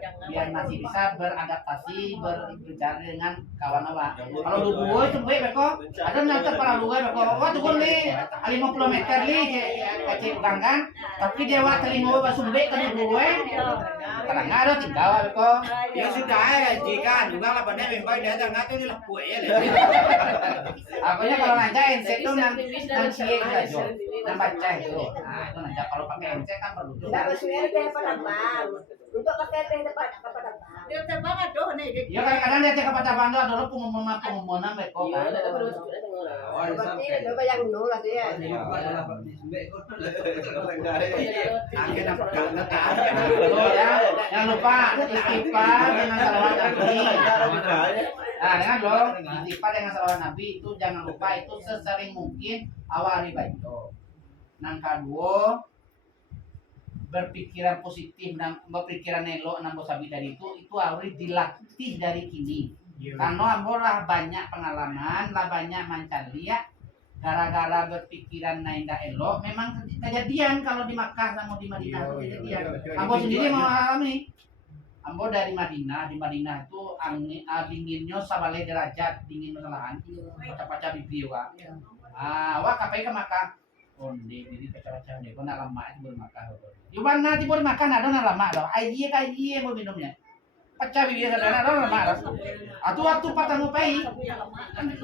masih bisa beradaptasi berbicara dengan kawan awak. Kalau dua sumbe beko ada nanti para luar beko wah tuh nih 50 meter nih kecil kan tapi dia wah telinga wah sumbe kan dua kadang ada tinggal beko Ya sudah ya jika juga lah pada memang dia jangan tuh di lepu ya. Akunya kalau nanca handset itu cie aja baca itu. Nah itu nanti kalau pakai handset kan perlu tuh. Tidak maksudnya teh penambang. Untuk pakai teh dapat penambang. Dia terbang aduh nih dia. Ya kadang-kadang dia cek kepada bandu ada lo pengumuman beko kan. Berarti ada bayang nol lah dia. Angin apa enggak Betul ya. Jangan lupa istighfar dengan salawat Nabi. Nah, dengan dong istighfar dengan salawat Nabi itu jangan lupa itu sesering mungkin awali baito. Nang kedua berpikiran positif dan berpikiran elok nang bosabi tadi itu harus dilatih dari kini. Karena ambo lah banyak pengalaman, lah banyak mencari ya. Gara-gara berpikiran naindah elok, memang kejadian kalau di Makkah sama di Madinah itu kejadian. Ambo sendiri mengalami. Ambo dari Madinah, di Madinah itu dinginnya sabale derajat, dingin kesalahan. Paca-paca bibir wa. Wa kapai ke Makkah. Oh, di paca-paca ni, kau nak lama itu boleh Makkah. Yuban nanti boleh makan ada nak lama dah. Aji mau minumnya. Paca bibir sadana ada lama dah. Atu waktu patang upai.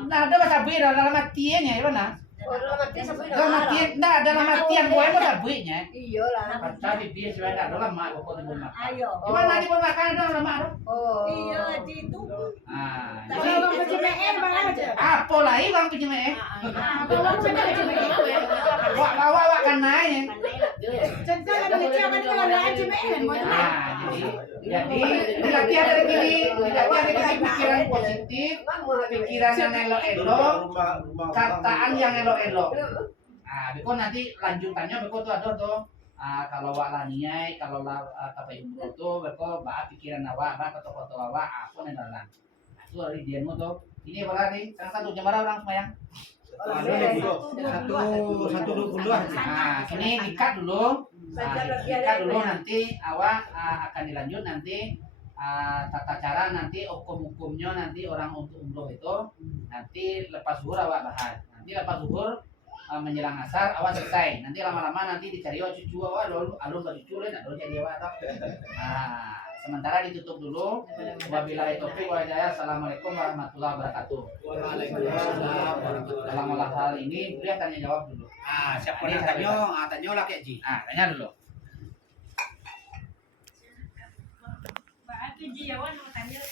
Nah, ada bahasa beda dalam matinya ya mana? Oh, dalam mati sampai Dalam matian, nah dalam matian gue mau sabuinya. Iya lah. Paca bibir sudah ada lama pokok di boleh makan. Ayo. Yuban nanti boleh makan ada lama. Oh. Iya di itu. Ah, Kalau jadi orang PJMN bang aja. apa lagi bang PJMN? Kalau PJMN. Wak kan naik. Contoh ada macam mana PJMN. Nah, jadi latihan dari kiri, latihan dari kiri pikiran positif, pikiran yang elok-elok, kataan yang elok-elok. Nah, beko nanti lanjutannya beko tuh ada tuh. Kalau wak laniai, kalau kapai umroh tuh beko bah pikiran awak, bah foto-foto awak, aku nenalan. Itu hari dia tuh. Ini berarti satu jam berapa orang semayang? satu 20 aja. Nah, sini dikat dulu. Dikat dulu nanti awak akan dilanjut nanti tata cara nanti hukum-hukumnya nanti orang untuk umroh itu nanti lepas zuhur awak bahas. Nanti lepas zuhur menjelang asar awak selesai. Nanti lama-lama nanti dicari cucu awak alun bercucu lain alun jadi awak atau. Nah, sementara ditutup dulu. Wabillahi taufiq wal hidayah. Assalamualaikum warahmatullahi wabarakatuh. Waalaikumsalam. Dalam olah hal ini boleh tanya jawab dulu. Siapa yang tanya lah kayak Ji. Tanya dulu. Pak Ji Yawan mau tanya.